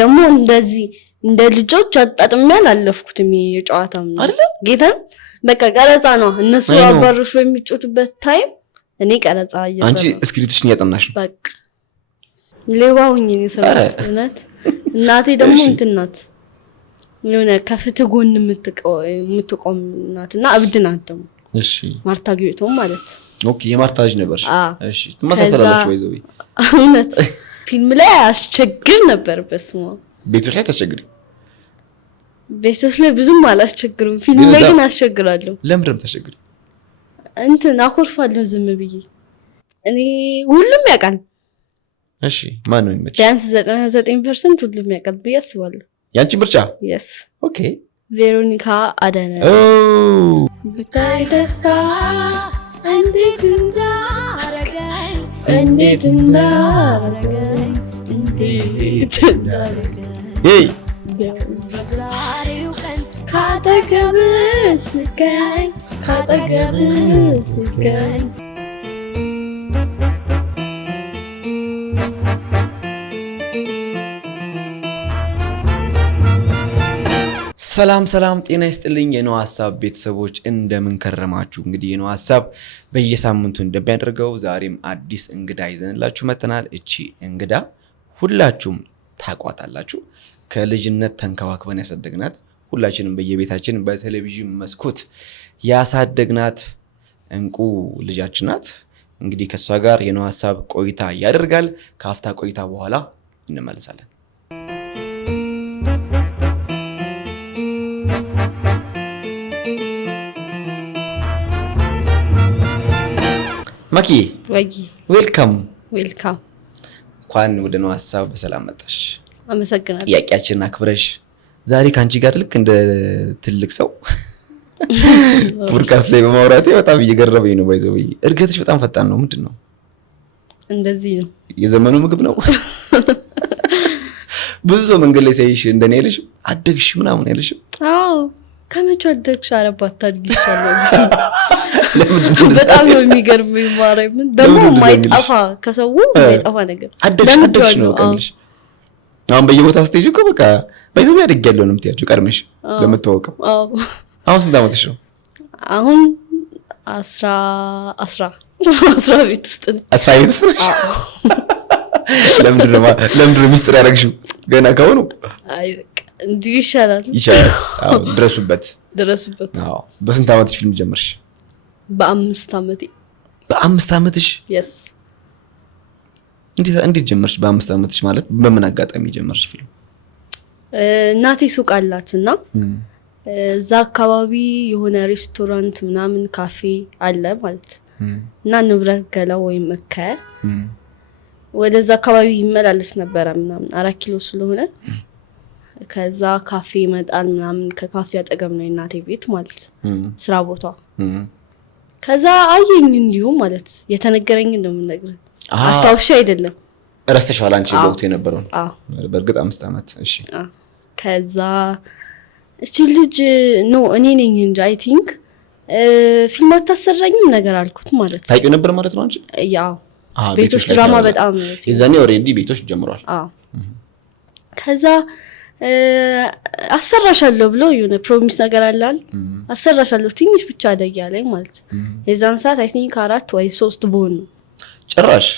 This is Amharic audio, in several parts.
ደግሞ እንደዚህ እንደ ልጆች አጣጥሜ አላለፍኩትም የጨዋታው ነው አይደል ጌታን በቃ ቀረጻ ነው እነሱ አባሮሽ በሚጮቱበት ታይም እኔ ቀረጻ እየሰራሁ አንቺ ስክሪፕትሽን ያጠናሽ ነው በቃ ሌባውኝ ነው ሰራት እውነት እናቴ ደግሞ እንትን ናት የሆነ ከፍትህ ጎን የምትቆም ናትና አብድ ናት ደግሞ እሺ ማርታ ጊዮቶ ማለት ኦኬ የማርታ ልጅ ነበርሽ እሺ ተመሳሰላለች ወይዘው እውነት ፊልም ላይ አስቸግር ነበር በስሙ ቤቶች ላይ ተቸግሪ ቤቶች ላይ ብዙም አላስቸግርም ፊልም ላይ ግን አስቸግራለሁ ለምን ተቸግሪ እንትን አኮርፋለሁ ዝም ብዬ እኔ ሁሉም ያውቃል እሺ ማን ነው የሚመች ቢያንስ 99% ሁሉም ያውቃል ብዬ አስባለሁ ያንቺ ምርጫ yes ኦኬ ቬሮኒካ አዳነ ብታይ ደስታ እንዴት እንዳረገኝ ሄይ በዛሬው ቀን ካጠገብህ ስገኝ ሰላም ጤና ይስጥልኝ የነው ሐሳብ ቤተሰቦች እንደምን ከረማችሁ እንግዲህ የነው ሐሳብ በየሳምንቱ እንደሚያደርገው ዛሬም አዲስ እንግዳ ይዘንላችሁ መተናል እቺ እንግዳ ሁላችሁም ታቋታላችሁ ከልጅነት ተንከባክበን ያሳደግናት ሁላችንም በየቤታችን በቴሌቪዥን መስኮት ያሳደግናት እንቁ ልጃችን ናት እንግዲህ ከሷ ጋር የነው ሐሳብ ቆይታ ያደርጋል ካፍታ ቆይታ በኋላ እንመለሳለን ማኪ ዌልካም እንኳን ወደ ነው ሐሳብ በሰላም መጣሽ አመሰግናለሁ ጥያቄያችንን አክብረሽ ዛሬ ካንቺ ጋር ልክ እንደ ትልቅ ሰው ፖድካስት ላይ በማውራቴ በጣም እየገረመኝ ነው ባይዘው እርገትሽ በጣም ፈጣን ነው ምንድነው እንደዚህ ነው የዘመኑ ምግብ ነው ብዙ ሰው መንገድ ላይ ሳይሽ እንደኔ ያለሽ አደግሽ ምናምን ያለሽ አዎ ከመቼ አደግሽ አረባት ታድግሻለሁ በጣም ነው የሚገርመኝ ማርያምን ደግሞ ማይጣፋ ከሰው ማይጣፋ ነገር አደግሽ ነው ቀንሽ አሁን በየቦታ ስቴጅ እኮ በቃ ባይዘው ያድጋለው ነው የምትያቸው ቀርመሽ ለምትወቀው አሁን ስንት ዓመትሽ ነው አሁን 10 ቤት ውስጥ ለምንድነው ሚስጥር ያደረግሽው ገና ከሆኑ አይ በቃ እንዲሁ ይሻላል አዎ ድረሱበት አዎ በስንት ዓመትሽ ፊልም ጀመርሽ በ5 ዓመትሽ yes እንዴት ጀመርሽ በ5 ዓመትሽ ማለት በምን አጋጣሚ ጀመርሽ ፊልም እናቴ ሱቅ አላትና እዛ አካባቢ የሆነ ሬስቶራንት ምናምን ካፌ አለ ማለት እና ንብረት ገላ ወይ መከ ወደዛ አካባቢ ይመላለስ ነበር ምናምን 4 ኪሎ ስለሆነ ከዛ ካፌ ይመጣል ምናምን ከካፌ አጠገብ ነው እናቴ ቤት ማለት ስራ ቦታ ከዛ አየኝ እንዲሁ ማለት የተነገረኝ እንደምነግር አስታውሻ አይደለም ረስተሻል አንቺ ወቅቱ የነበረው በርግጥ 5 ዓመት እሺ ከዛ እቺ ልጅ ኖ እኔ ነኝ እንጂ አይ ቲንክ ፊልም አታሰራኝም ነገር አልኩት ማለት ታውቂው ነበር ማለት ነው አንቺ ያው ቤቶች ድራማ በጣም የዛኔ ኦሬዲ ቤቶች ጀምሯል ከዛ አሰራሻለሁ ብሎ የሆነ ፕሮሚስ ነገር አላል አሰራሻለሁ ትንሽ ብቻ አደያለኝ ማለት የዛን ሰዓት አይ ቲንክ 4 ወይ 3 ቦን ጭራሽ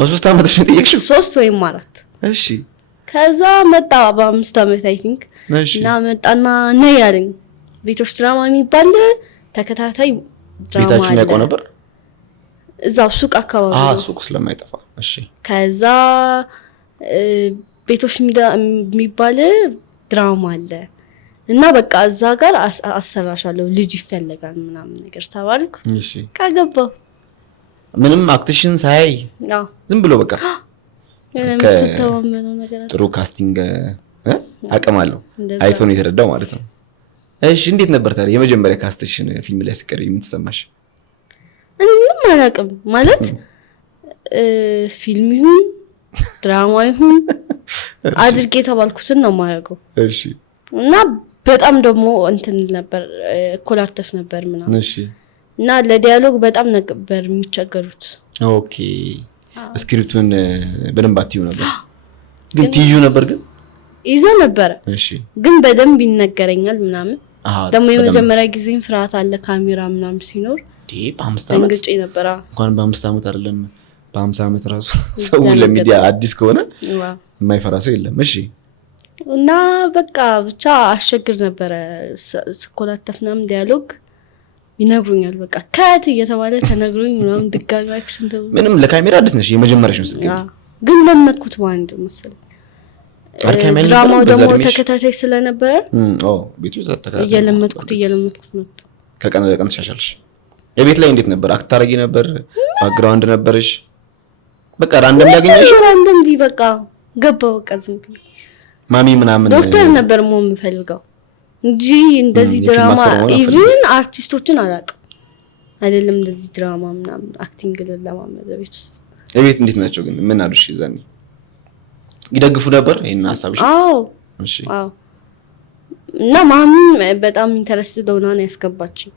በ3 ዓመትሽ ጠየቅሽ 3 ወይ 4 እሺ ከዛ መጣ በ5 ዓመት አይ ቲንክ እና መጣና ነይ ያለኝ ቤቶች ድራማ የሚባል ተከታታይ ድራማ ቤታችን ያቆ ነበር እዛው ሱቅ አካባቢ ሱቅ ስለማይጠፋ እሺ ከዛ ቤቶች የሚባል ድራማ አለ እና በቃ እዛ ጋር አሰራሻለሁ ልጅ ይፈልጋል ምናምን ነገር ተባልኩ እሺ ካገባው ምንም አክቲሽን ሳይ ዝም ብሎ በቃ የምትተማመነው ነገር ጥሩ ካስቲንግ አቅም አለው አይቶ ነው የተረዳው ማለት ነው እሺ እንዴት ነበር ታዲያ የመጀመሪያ ካስቲሽን ፊልም ላይ ስቀርብ የምትሰማሽ ምንም አላውቅም ማለት ፊልም ይሁን ድራማ ይሁን አድርጌ ተባልኩትን ነው ማረገው እሺ እና በጣም ደግሞ እንትን ነበር ኮላክቲቭ ነበር ምናምን እሺ እና ለዲያሎግ በጣም ነበር የሚቸገሩት ኦኬ ስክሪፕቱን በደንብ አትዩ ነበር ግን ትዩ ነበር ግን ይዘ ነበር። እሺ ግን በደንብ ይነገረኛል ምናምን ደግሞ የመጀመሪያ ጊዜም ፍርሃት አለ ካሜራ ምናምን ሲኖር በ5 ዓመት እንግጭ ነበር። እንኳን በ5 ዓመት አይደለም በ50 ዓመት ራሱ ሰው ለሚዲያ አዲስ ከሆነ የማይፈራ ሰው የለም። እሺ እና በቃ ብቻ አስቸግር ነበር። ስኮላተፍናም ዲያሎግ ይነግሩኛል በቃ ከት እየተባለ ተነግሩኝ ምናምን ድጋሚ አክሽን ተው ምንም ለካሜራ አዲስ ነሽ የመጀመሪያሽ ነው ስገኝ ግን ለመድኩት ባንድ መሰለኝ ድራማው ደግሞ ተከታታይ ስለነበረ ቤቱ ተከታታይ እየለመድኩት መጣ። ከቀን ወደ ቀን ተሻሻልሽ። የቤት ላይ እንዴት ነበር? አክት ታረጊ ነበር? ባክግራውንድ ነበርሽ? በቃ ራንደም ያገኘሽ ራንደም ዲ በቃ ገባው በቃ ዝም ብሎ ማሚ ምናምን ዶክተር ነበር የምፈልገው እንጂ እንደዚህ ድራማ ኢቭን አርቲስቶችን አላውቅም አይደለም እንደዚህ ድራማ ምናምን አክቲንግ ለማመድ ቤት ውስጥ። የቤት እንዴት ናቸው ግን? ምን አሉሽ ይዘኒ ይደግፉ ነበር ይሄን ሐሳብሽ? አዎ እሺ አዎ። እና ማሚም በጣም ኢንተረስትድ ሆና ነው ያስገባችኝ።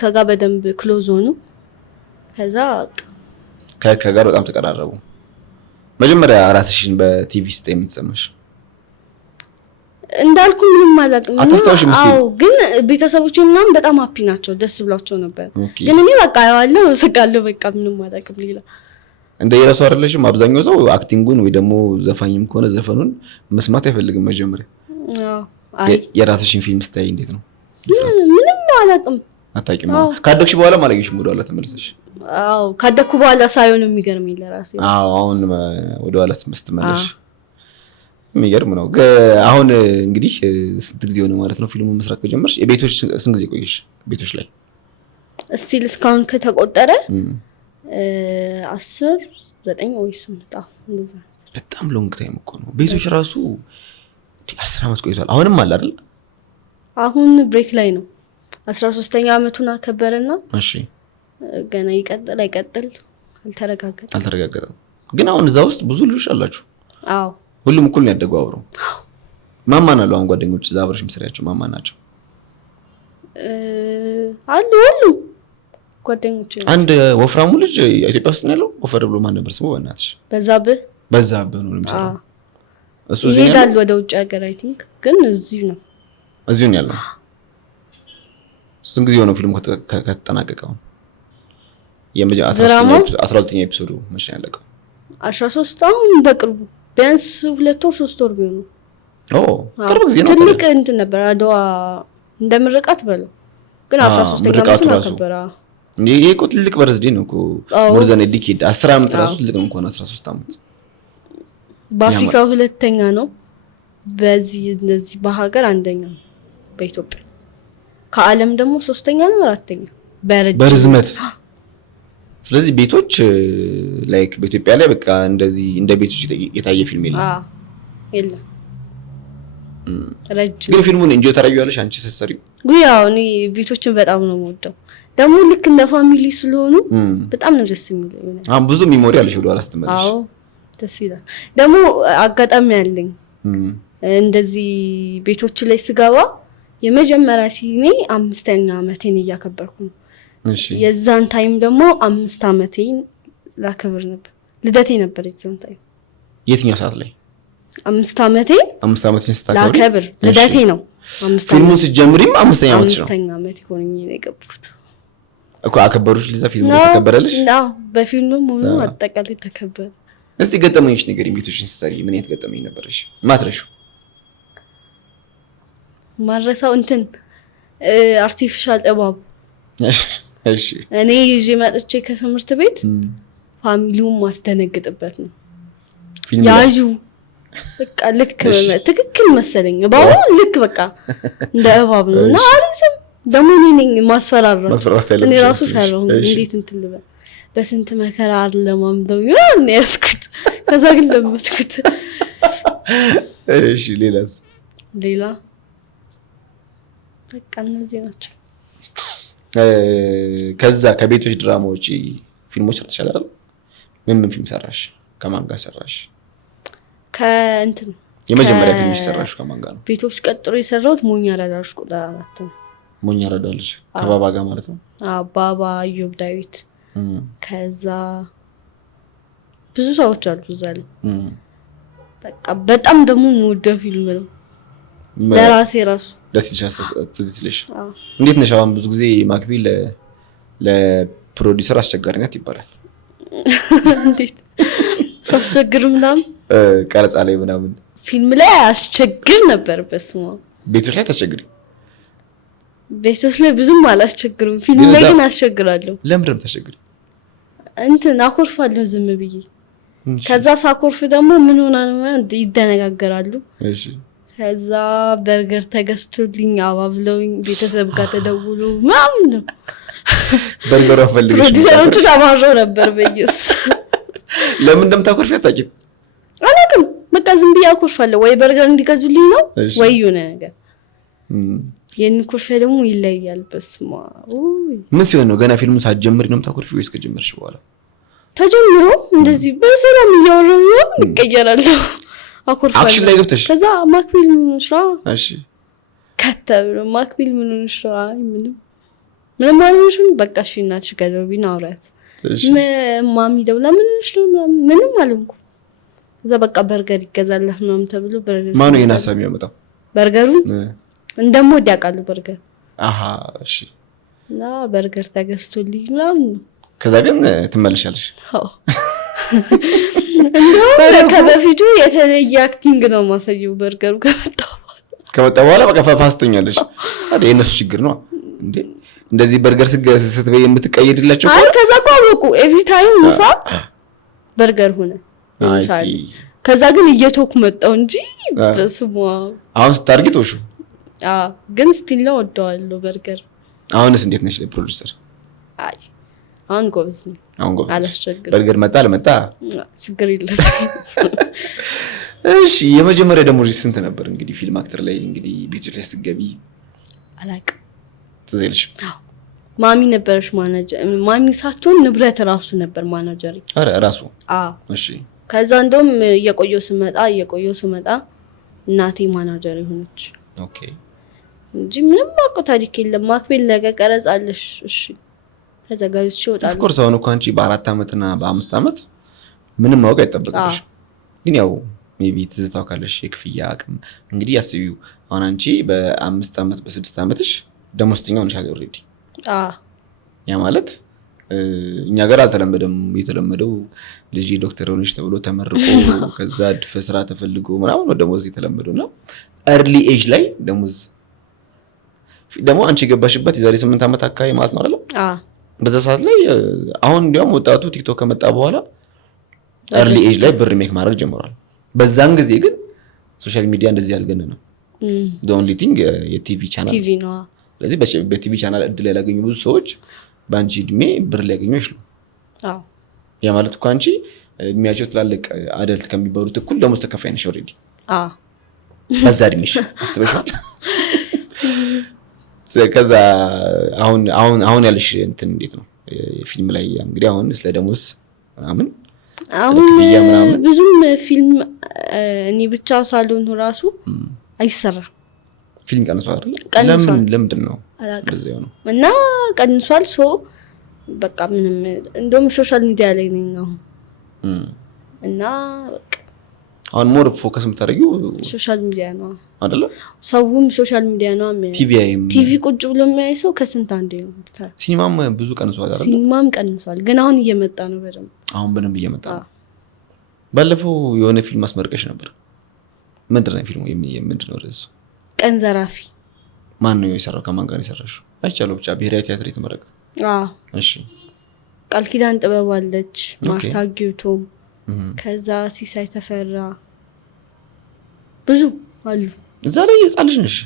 ከጋ በደንብ ክሎዝ ሆኑ። ከዛ ከጋር በጣም ተቀራረቡ። መጀመሪያ ራስሽን በቲቪ ስቴ የምትሰማሽ እንዳልኩ ምንም አላውቅም። አታስታውሽም? አዎ ግን ቤተሰቦቼ ምናምን በጣም ሃፒ ናቸው፣ ደስ ብሏቸው ነበር። ግን እኔ በቃ ያለው ስቃለው በቃ ምንም አላውቅም። ሌላ እንደ የራሱ አይደለሽም። አብዛኛው ሰው አክቲንጉን ወይ ደግሞ ዘፋኝም ከሆነ ዘፈኑን መስማት አይፈልግም መጀመሪያ። አይ የራስሽን ፊልም ስታይ እንዴት ነው? ምንም አላውቅም። አታውቂም? ካደግሽ በኋላ ማለግሽ ወደ ኋላ ተመለሰሽ? አዎ ካደግኩ በኋላ ሳይሆን የሚገርመኝ ለራሴ። አዎ አሁን ወደ ኋላ ስትመለሽ የሚገርም ነው። አሁን እንግዲህ ስንት ጊዜ ሆነ ማለት ነው ፊልሙን መስራት ከጀመርሽ? የቤቶች ስንት ጊዜ ቆየሽ ቤቶች ላይ? ስቲል እስካሁን ከተቆጠረ 10 9 ወይ 8 እንደዛ። በጣም ሎንግ ታይም እኮ ነው። ቤቶች ራሱ 10 አመት ቆይቷል። አሁንም አለ አይደል? አሁን ብሬክ ላይ ነው። 13ኛ አመቱን አከበረና እሺ ገና ይቀጥል አይቀጥል አልተረጋገጠም። ግን አሁን እዛ ውስጥ ብዙ ልጆች አላችሁ? አዎ ሁሉም እኩል ነው ያደጉ አብረው? ማማን አሉ አሁን ጓደኞች እዛ አብረሽ መስሪያቸው ማማን ናቸው? አሉ ጓደኞች። አንድ ወፍራሙ ልጅ ኢትዮጵያ ውስጥ ነው ያለው። ወፈር ብሎ ማን ነበር ስሙ? በእናትሽ በዛብህ ነው የሚሰራው። እሱ እዚህ ይሄዳል ወደ ውጭ ሀገር አይ ቲንክ፣ ግን እዚሁ ነው ያለው። ስንት ጊዜ ሆነው ፊልሙ ከተጠናቀቀው? የመጀመሪያ 12ኛ ኤፒሶዱ መቼ ያለቀው? 13 አሁን በቅርቡ ቢያንስ 2 ወር 3 ወር ቢሆን ቅርብ ጊዜ ነው። ትልቅ እንትን ነበር አድዋ እንደምርቃት በለው። ግን 13ኛ አመቱን አከበረ። ይሄ እኮ ትልቅ በርዝዴ ነው እኮ ሞር ዘን ዲኬድ 10 አመት ራሱ ትልቅ ነው እንኳን 13 አመት። በአፍሪካ ሁለተኛ ነው፣ በዚህ እንደዚህ በሀገር አንደኛ ነው በኢትዮጵያ። ከዓለም ደግሞ 3ኛ ነው 4ኛ በርዝመት። ስለዚህ ቤቶች ላይክ በኢትዮጵያ ላይ በቃ እንደዚህ እንደ ቤቶች የታየ ፊልም የለም። ግን ፊልሙን እንጆይ ታረጋያለሽ አንቺ ስትሰሪው? ያው እኔ ቤቶችን በጣም ነው የምወደው። ደግሞ ልክ እንደ ፋሚሊ ስለሆኑ በጣም ነው ደስ የሚለው። ብዙ ሚሞሪ አለሽ ወደ ኋላ ስትመለሽ? አዎ ደስ ይላል። ደግሞ አጋጣሚ ያለኝ እንደዚህ ቤቶች ላይ ስገባ የመጀመሪያ ሲኔ 5ኛ አመቴን እያከበርኩ ነው። እሺ የዛን ታይም ደግሞ 5 አመቴን ላከብር ነበር። ልደቴ ነበር የዛን ታይም። የትኛው ሰዓት ላይ? 5 አመቴን ላከብር ልደቴ ነው። ፊልሙን ስትጀምሪም 5ኛ አመት ነው? 5ኛ አመት ሆነኝ ነው የገባሁት እኮ። አከበሩሽ ለዛ ፊልሙ ተከበረልሽ? አዎ በፊልሙም ሆኖ አጠቃላይ ተከበረ። እስቲ ገጠመኝሽ ንገሪኝ። ቤቶችን ስትሰሪ ምን አይነት ገጠመኝ ነበርሽ ማትረሹ? ማረሳው እንትን አርቲፊሻል እባብ። እሺ እኔ ይዤ መጥቼ ከትምህርት ቤት ፋሚሊውን ማስደነግጥበት ነው ያዡ። በቃ ልክ ትክክል መሰለኝ እባቡ ልክ በቃ እንደ እባብ ነው እና አሪስም ደግሞ እኔ ነኝ ማስፈራራት። እኔ ራሱ ፈራሁ። እንዴት እንትን ልበል በስንት መከራ አለማምደው ይሆን ያስኩት። ከዛ ግን ለምትኩት። እሺ ሌላስ? ሌላ በቃ እነዚህ ናቸው። ከዛ ከቤቶች ድራማዎች ፊልሞች ሰርተሻል አይደል? ምን ፊልም ሰራሽ? ከማን ጋር ሰራሽ? ከእንትን የመጀመሪያ ፊልም ሰራሽ ከማን ጋር ነው? ቤቶች ቀጥሮ የሰራሁት ሞኛ ረዳልሽ ቁጥር 4 ነው። ሞኛ ረዳልሽ ከባባ ጋር ማለት ነው? ባባ ኢዮብ ዳዊት። ከዛ ብዙ ሰዎች አሉ እዛ ላይ። በቃ በጣም ደግሞ የምወደው ፊልም ነው ለራሴ ራሱ ደስ ይልሽ። እንዴት ነሽ? አሁን ብዙ ጊዜ ማክቢል ለፕሮዲውሰር አስቸጋሪ ናት ይባላል። እንዴት ሳስቸግር ምናምን ቀረጻ ላይ ምናምን ፊልም ላይ አስቸግር ነበር። በስማ ቤቶች ላይ ታስቸግሪ? ቤቶች ላይ ብዙም አላስቸግርም፣ ፊልም ላይ ግን አስቸግራለሁ። ለምንድን ነው ታስቸግሪ? እንትን አኮርፋለሁ ዝም ብዬ። ከዛ ሳኮርፍ ደግሞ ምን ሆና ነው ይደነጋገራሉ። እሺ ከዛ በርገር ተገዝቶልኝ አባብለውኝ ቤተሰብ ጋር ተደውሎ ምናምን ነው በርገር አፈልግሽ ፕሮዲውሰሮቹ ተማረው ነበር በየስ ለምን እንደምታኮርፊ አታውቂም? አላውቅም። በቃ ዝም ብዬ አኮርፋለሁ። ወይ በርገር እንዲገዙልኝ ነው ወይ የሆነ ነገር። የኔ ኩርፊያ ደግሞ ይለያል። በስማ ምን ሲሆን ነው? ገና ፊልሙን ሳትጀምሪ ነው የምታኮርፊው ወይስ ከጀመርሽ በኋላ? ተጀምሮ እንደዚህ በሰላም እያወራሁ ይቀየራለሁ። አኮርፋለሁ። አክሽን ላይ ገብተሽ ከዛ ማክቢል ምን ነው? እሺ ከተብሎ ማክቢል ምን ነው? ምንም ማለትሽም በቃ እሺ እናትሽ ጋር ቢና አውራት ማሚ ደውላ ምን ነው? ምንም አልንኩ። ከዛ በቃ በርገር ይገዛልህ ምናምን ተብሎ በርገር ማን ነው የናሳብ የሚያመጣው? በርገሩን እንደምወድ ያውቃሉ በርገር። አሃ እሺ። እና በርገር ተገዝቶልኝ ምናምን ነው። ከዛ ግን ትመለሻለሽ? አዎ እንደው ከበፊቱ የተለየ አክቲንግ ነው ማሳየው። በርገሩ ከመጣ በኋላ በቃ ፋስቶኛለሽ። አዴ የነሱ ችግር ነው እንዴ? እንደዚህ በርገር ስትበይ የምትቀየድላቸው? አይ ከዛ ቆብቁ ኤቭሪ ታይም ሙሳ በርገር ሆነ። አይ ከዛ ግን እየቶክ መጣው እንጂ በስሟ አሁን ስታርጊ ተውሹ። ግን ስቲል ነው ወደዋለሁ በርገር። አሁንስ እንዴት ነሽ ለፕሮዲውሰር? አይ አሁን ጎበዝ ነኝ። አሁን ጎበዝ አላስቸግርም። በርገር መጣ አልመጣ ችግር የለም። እሺ የመጀመሪያ ደሞዝ ስንት ነበር? እንግዲህ ፊልም አክተር ላይ እንግዲህ ቤቶች ላይ ስትገቢ አላውቅም። ትዝ ይልሽ? ማሚ ነበረሽ ማናጀር። ማሚ ሳትሆን ንብረት ራሱ ነበር ማናጀር። አረ ራሱ? እሺ። ከዛ እንደውም እየቆየው ስመጣ እናቴ ማናጀር ሆነች። ኦኬ። እንጂ ምንም አውቀው ታሪክ የለም። ማክቤል ነገ ቀረጻለሽ። እሺ ተዘጋጅቼ እወጣለሁ። ኦፍ ኮርስ አሁን እኮ አንቺ በ4 አመትና በ5 አመት ምንም ማወቅ አይጠበቅብሽ። ግን ያው ሜቢ ትዝታው ካለሽ የክፍያ አቅም እንግዲህ ያስቢው። አሁን አንቺ በ5 አመት በ6 አመትሽ ደሞዝተኛ ሆነሽ ኦልሬዲ። ያ ማለት እኛ ጋር አልተለመደም። የተለመደው ልጅ ዶክተር ሆነሽ ተብሎ ተመርቆ ከዛ ድፈ ስራ ተፈልጎ ምናምን ደሞዝ የተለመደው ነው። ኤርሊ ኤጅ ላይ ደሞዝ ደግሞ አንቺ የገባሽበት የዛሬ 8 አመት አካባቢ ማለት ነው አይደል? በዛ ሰዓት ላይ አሁን እንዲያውም ወጣቱ ቲክቶክ ከመጣ በኋላ ኤርሊ ኤጅ ላይ ብር ሜክ ማድረግ ጀምሯል። በዛን ጊዜ ግን ሶሻል ሚዲያ እንደዚህ ያልገነ ነው። the only thing የቲቪ ቻናል ቲቪ ነው። ስለዚህ በቲቪ ቻናል እድል ያላገኙ ብዙ ሰዎች በአንቺ እድሜ ብር ሊያገኙ ይችላሉ። ያ ማለት እኮ አንቺ እድሜያቸው ትላልቅ አደልት ከሚባሉት እኩል ደሞዝ ተከፋይ ነሽ ኦልሬዲ። በዛ እድሜሽ አስበሽዋል? ከዛ አሁን ያለሽ እንትን እንዴት ነው ፊልም ላይ እንግዲህ አሁን ስለ ደሞዝ ምናምን አሁን ብዙም ፊልም እኔ ብቻ ሳልሆን ራሱ አይሰራም። ፊልም ቀንሷል አይደል? ለምንድን ነው እንደዚያው ነው? እና ቀንሷል። ሶ በቃ ምንም እንደውም ሶሻል ሚዲያ ላይ ነኝ አሁን። እና በቃ አሁን ሞር ፎከስ የምታደርጊው ሶሻል ሚዲያ ነው አይደል? ሰውም ሶሻል ሚዲያ ነው። ቲቪ ቁጭ ብሎ የሚያይ ሰው ከስንት አንዴ ነው። ሲኒማም ብዙ ቀንሷል አይደል? ሲኒማም ቀንሷል፣ ግን አሁን እየመጣ ነው በደንብ። አሁን በደንብ እየመጣ ነው። ባለፈው የሆነ ፊልም አስመርቀሽ ነበር። ምንድን ነው ፊልሙ? ምንድን ነው ርዕሱ? ቀን ዘራፊ። ማን ነው የሰራው? ከማን ጋር የሰራሽው? አይቻለሁ ብቻ ብሔራዊ ቲያትር የተመረቀ። እሺ። ቃል ኪዳን ጥበብ አለች፣ ማርታ ጊዮቶም፣ ከዛ ሲሳይ ተፈራ፣ ብዙ አሉ። እዛ ላይ ህፃን ልጅ ነሽ?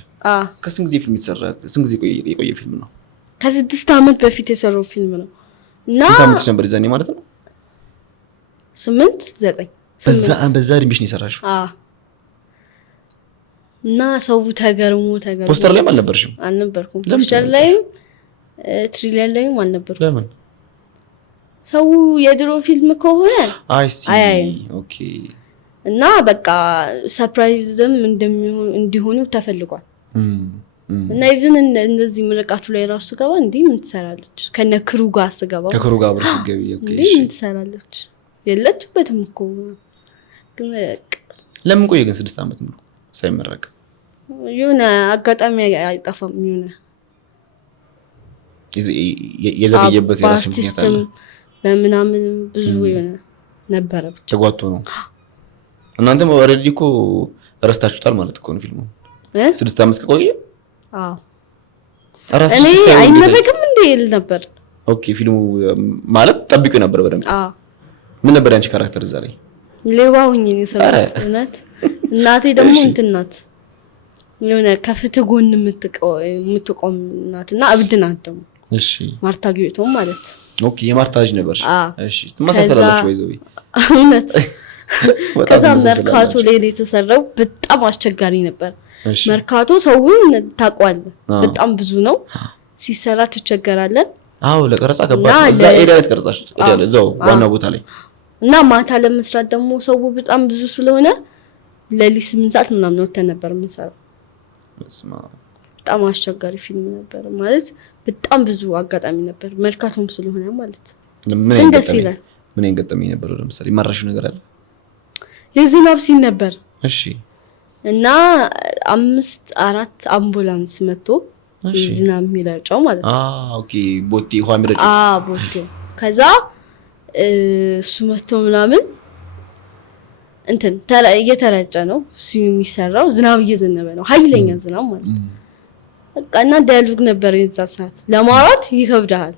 ከስንት ጊዜ ፊልም የተሰራ? ስንት ጊዜ የቆየ ፊልም ነው? ከ6 አመት በፊት የሰራው ፊልም ነው። እና ስንት አመት ነበር የዛኔ ማለት ነው? 8 9 በዛ እድሜሽ ነው የሰራሽው? እና ሰው ተገርሞ ፖስተር ላይም አልነበርሽም? አልነበርኩም። ፖስተር ላይም ትሪለር ላይም አልነበርኩም። ለምን? ሰው የድሮ ፊልም ከሆነ ኦኬ። እና በቃ ሰርፕራይዝም እንዲሆኑ ተፈልጓል። እና ኢቭን እንደዚህ ምርቃቱ ላይ ራሱ ገባ እንዴ ምን ትሰራለች? ከነ ክሩ ጋር አስገባ ከክሩ ጋር አብረሽ ገቢ። ኦኬ። እንዴ ምን ትሰራለች? የለችበትም እኮ ግን ለምን ቆየ ግን 6 ዓመት ሙሉ ሳይመረቅ? የሆነ አጋጣሚ አይጠፋም። የሆነ የዘገየበት የራሱ ምክንያት አለ። በምናምን ብዙ የሆነ ነበረ ብቻ ተጓቶ ነው። እናንተም ኦልሬዲ እኮ ረስታችሁታል ማለት እኮ ነው ፊልሙ 6 ዓመት ከቆየ። አዎ እኔ አይመረቅም እንዴ ይል ነበር። ኦኬ ፊልሙ ማለት ጠብቂው ነበር በደንብ። አዎ ምን ነበር ያንቺ ካራክተር እዛ ላይ? ሌባ ሆኜ ነው የሰራሁት እውነት። እናቴ ደግሞ እንትን ናት የሆነ ከፍትህ ጎን የምትቆም ናትና እብድ ናት ደግሞ። እሺ ማርታ ጊዮቶም ማለት። ኦኬ የማርታ ልጅ ነበር። እሺ ትመሳሰላላችሁ ወይዘው እውነት። ከዛ መርካቶ ላይ የተሰራው በጣም አስቸጋሪ ነበር። መርካቶ ሰውን ታውቀዋለህ፣ በጣም ብዙ ነው ሲሰራ ትቸገራለህ። አዎ ለቀረጻ ገባችሁ እዛ ኤሪያ ላይ ተቀረጻችሁት ኤሪያ ላይ እዛው ዋና ቦታ ላይ እና ማታ ለመስራት ደግሞ ሰው በጣም ብዙ ስለሆነ ለሊት 8 ሰዓት ምናምን ወጥተን ነበር የምንሰራው። በጣም አስቸጋሪ ፊልም ነበር ማለት በጣም ብዙ አጋጣሚ ነበር መርካቶም ስለሆነ ማለት ምን ገጠመኝ ነበር? ለምሳሌ ማራሹ ነገር አለ? የዝናብ ሲል ነበር። እሺ እና 5-4 አምቡላንስ መጥቶ ዝናብ የሚረጨው ማለት ነው። ኦኬ ቦቴ ውሃ የሚረጨው ቦቴ። ከዛ እሱ መጥቶ ምናምን እንትን እየተረጨ ነው የሚሰራው። ዝናብ እየዘነበ ነው ኃይለኛ ዝናብ ማለት ነው። በቃ እና ዳያሎግ ነበር የዛ ሰዓት ለማውራት ይከብዳል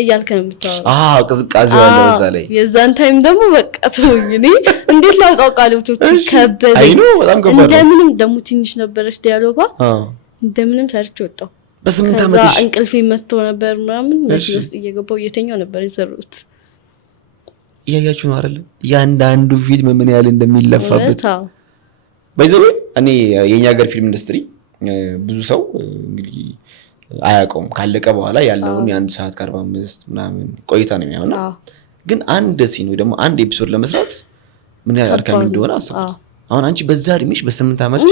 እያልከ ነው የምታወራው። ቅዝቃዜው አለ በዛ ላይ። የዛን ታይም ደግሞ በቃ ተውኝ እኔ እንዴት ላውጣው ቃሎቹን ከበደ። እንደምንም ደግሞ ትንሽ ነበረች ዲያሎጓ እንደምንም ሰርቼ ወጣሁ። በ8 ዓመት እንቅልፌ መጥቶ ነበር ምናምን መኪና ውስጥ እየገባሁ እየተኛው ነበር የሰሩት። እያያችሁ ነው አይደል ያንዳንዱ ፊልም ምን ያህል እንደሚለፋበት። ባይዘው እኔ የኛ ሀገር ፊልም ኢንዱስትሪ ብዙ ሰው እንግዲህ አያውቀውም። ካለቀ በኋላ ያለውን የ1 ሰዓት ከ45 ምናምን ቆይታ ነው የሚሆነው። ግን አንድ ሲን ወይ ደግሞ አንድ ኤፒሶድ ለመስራት ምን ያህል አድካሚ እንደሆነ አስቡት። አሁን አንቺ በዛ እድሜሽ በ8 ዓመት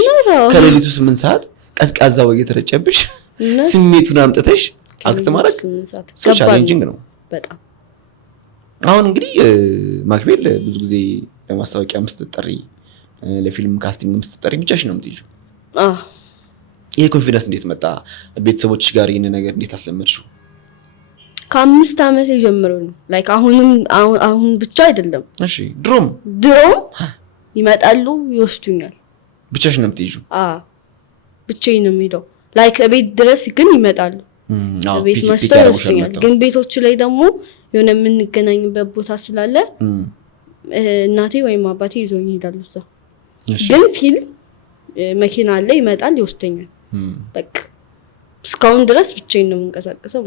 ከሌሊቱ 8 ሰዓት ቀዝቃዛው እየተረጨብሽ ስሜቱን አምጥተሽ አክት ማድረግ ቻሌንጂንግ ነው በጣም። አሁን እንግዲህ ማክቤል ብዙ ጊዜ ለማስታወቂያ ምስትጠሪ ለፊልም ካስቲንግ ምስትጠሪ ብቻሽ ነው የምትይዙ። ይሄ ኮንፊደንስ እንዴት መጣ? ቤተሰቦችሽ ጋር ይሄን ነገር እንዴት አስለመድሽው? ከ5 ዓመት ጀምሮ ነው ላይክ አሁን ብቻ አይደለም። እሺ ድሮም ይመጣሉ ይወስዱኛል። ብቻሽ ነው የምትይዙ? ብቻዬን ነው የምሄደው ላይክ ቤት ድረስ ግን ይመጣሉ። ቤት ማስተር ይወስዱኛል። ግን ቤቶች ላይ ደግሞ የሆነ የምንገናኝበት ቦታ ስላለ እናቴ ወይም አባቴ ይዞኝ ይሄዳሉ እዛ። ግን ፊልም መኪና አለ ይመጣል ይወስደኛል። በቃ እስካሁን ድረስ ብቻዬን ነው የምንቀሳቀሰው።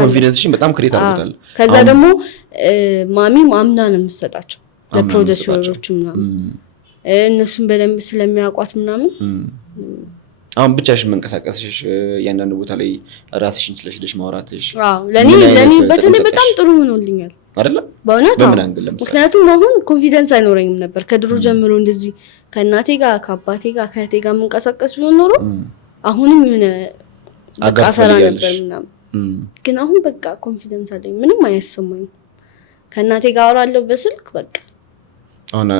ኮንፊደንስሽን በጣም ክሬት አድርጎታል። ከዛ ደግሞ ማሚም አምና ነው የምትሰጣቸው ለፕሮዲዩሰሮቹ ምናምን እነሱም በደንብ ስለሚያውቋት ምናምን። አሁን ብቻሽን መንቀሳቀስሽ ያንዳንዱ ቦታ ላይ ራስሽን ስለሽለሽ ማውራትሽ ለኔ በተለይ በጣም ጥሩ ሆኖልኛል አይደል? በእውነት ምክንያቱም አሁን ኮንፊደንስ አይኖረኝም ነበር ከድሮ ጀምሮ እንደዚህ ከእናቴ ጋር ከአባቴ ጋር ከእህቴ ጋር መንቀሳቀስ ቢሆን ኖሮ አሁንም የሆነ በቃ ፈራ ነበር ምናምን። ግን አሁን በቃ ኮንፊደንስ አለኝ ምንም አያሰማኝም። ከእናቴ ጋር አወራለሁ በስልክ በቃ።